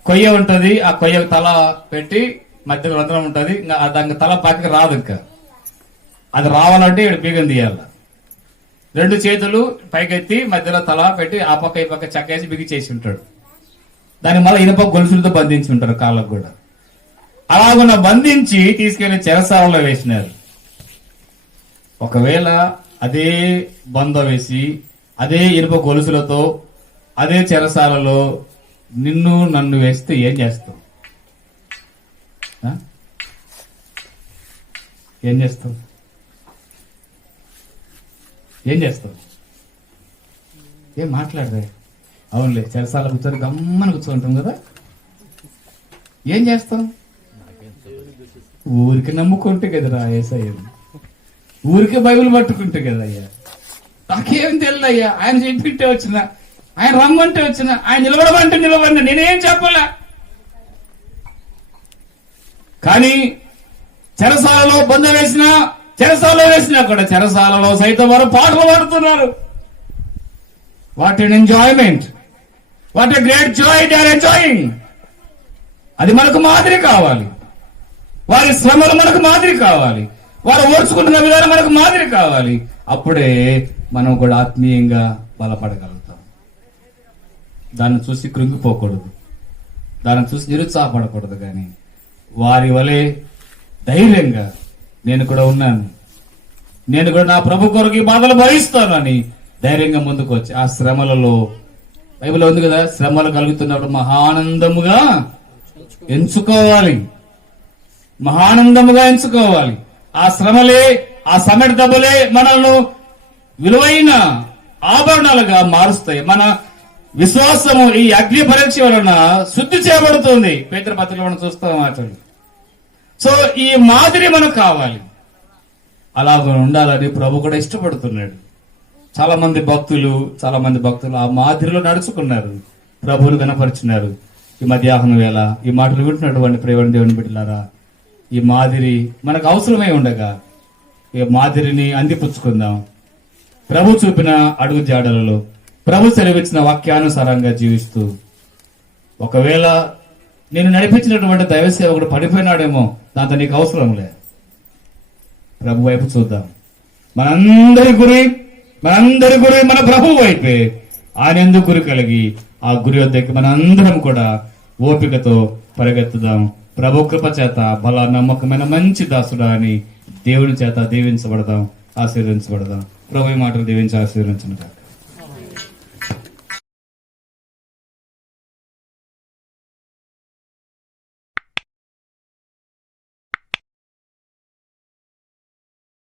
కొయ్య ఉంటది, ఆ కొయ్యకు తల పెట్టి మధ్యలో రంధ్రం ఉంటది, దానికి తల పక్కకి రాదు. ఇంకా అది రావాలంటే ఇక్కడ బీగం తీయాల. 2 చేతులు పైకెత్తి మధ్యలో తల పెట్టి ఆ పక్క ఈ పక్క చక్కేసి బిగిచేసి ఉంటాడు. దాన్ని మళ్ళీ ఇనుప గొలుసులతో బంధించి ఉంటారు కాళ్ళకు కూడా. అలాగున్న బంధించి తీసుకెళ్లి చెరసాలలో వేసినారు. ఒకవేళ అదే బంధ వేసి అదే ఇనుప గొలుసులతో అదే చెరసాలలో నిన్ను నన్ను వేస్తే ఏం చేస్తావు? ఏం చేస్తావు? ఏం మాట్లాడదే? అవునులే, చెరసాల కూర్చొని గమ్మన కూర్చోంటాం కదా. ఏం చేస్తాం? ఊరికి నమ్ముకుంటే కదరా ఏసయ్య, ఊరికే బైబిల్ పట్టుకుంటే కదా అయ్యా. నాకేం తెలియదు అయ్యా, ఆయన చెప్పింటే వచ్చిన, ఆయన రమ్మంటే వచ్చిన, ఆయన నిలబడమంటే నిలబడిన, నేనేం చెప్పలే. కానీ చెరసాలలో బంధ వేసిన చెరసాలలో వేసినా కూడా చెరసాలలో సైతం వారు పాటలు పాడుతున్నారు. What an enjoyment, what a great joy they are enjoying. అది మనకు మాదిరి కావాలి. వారి శ్రమలు మనకు మాదిరి కావాలి. వారు ఓర్చుకుంటున్న విధానం మనకు మాదిరి కావాలి. అప్పుడే మనం కూడా ఆత్మీయంగా బలపడగలుగుతాం. దాన్ని చూసి కృంగిపోకూడదు, దాన్ని చూసి నిరుత్సాహపడకూడదు. కానీ వారి వలె ధైర్యంగా నేను కూడా ఉన్నాను, నేను కూడా నా ప్రభు కొరకు ఈ బాధలు భరిస్తాను అని ధైర్యంగా ముందుకు వచ్చి ఆ శ్రమలలో బైబిల్లో ఉంది కదా, శ్రమలు కలుగుతున్నప్పుడు మహానందముగా ఎంచుకోవాలి, మహానందముగా ఎంచుకోవాలి. ఆ శ్రమలే, ఆ సమెట దెబ్బలే మనల్ని విలువైన ఆభరణాలుగా మారుస్తాయి. మన విశ్వాసము ఈ అగ్ని పరీక్ష వలన శుద్ధి చేయబడుతుంది. పేతురు పత్రికలో మనం చూస్తాం మాటలు. సో ఈ మాదిరి మనకు కావాలి. అలాగ ఉండాలని ప్రభు కూడా ఇష్టపడుతున్నాడు. చాలా మంది భక్తులు ఆ మాదిరిలో నడుచుకున్నారు, ప్రభువును కనపరిచినారు. ఈ మధ్యాహ్నం వేళ ఈ మాటలు వింటున్నటువంటి ప్రేమ దేవుని బిడ్డలారా, ఈ మాదిరి మనకు అవసరమై ఉండగా ఈ మాదిరిని అందిపుచ్చుకుందాం. ప్రభు చూపిన అడుగు జాడలలో, ప్రభు సెలవిచ్చిన వాక్యానుసారంగా జీవిస్తూ, ఒకవేళ నేను నడిపించినటువంటి దైవ సేవకుడు పడిపోయినాడేమో, దాంతో నీకు అవసరం లే. ప్రభు వైపు చూద్దాం. మనందరి గురి మన ప్రభు వైపే. ఆయన ఎందుకు గురి కలిగి ఆ గురి వద్దకి మనందరం కూడా ఓపికతో పరిగెత్తుదాం. ప్రభు కృప చేత బల నమ్మకమైన మంచి దాసుడా అని దేవుని చేత దీవించబడదాం, ఆశీర్వదించబడదాం. ప్రభు ఈ మాటలు దీవించి ఆశీర్వదించుకుంటాం.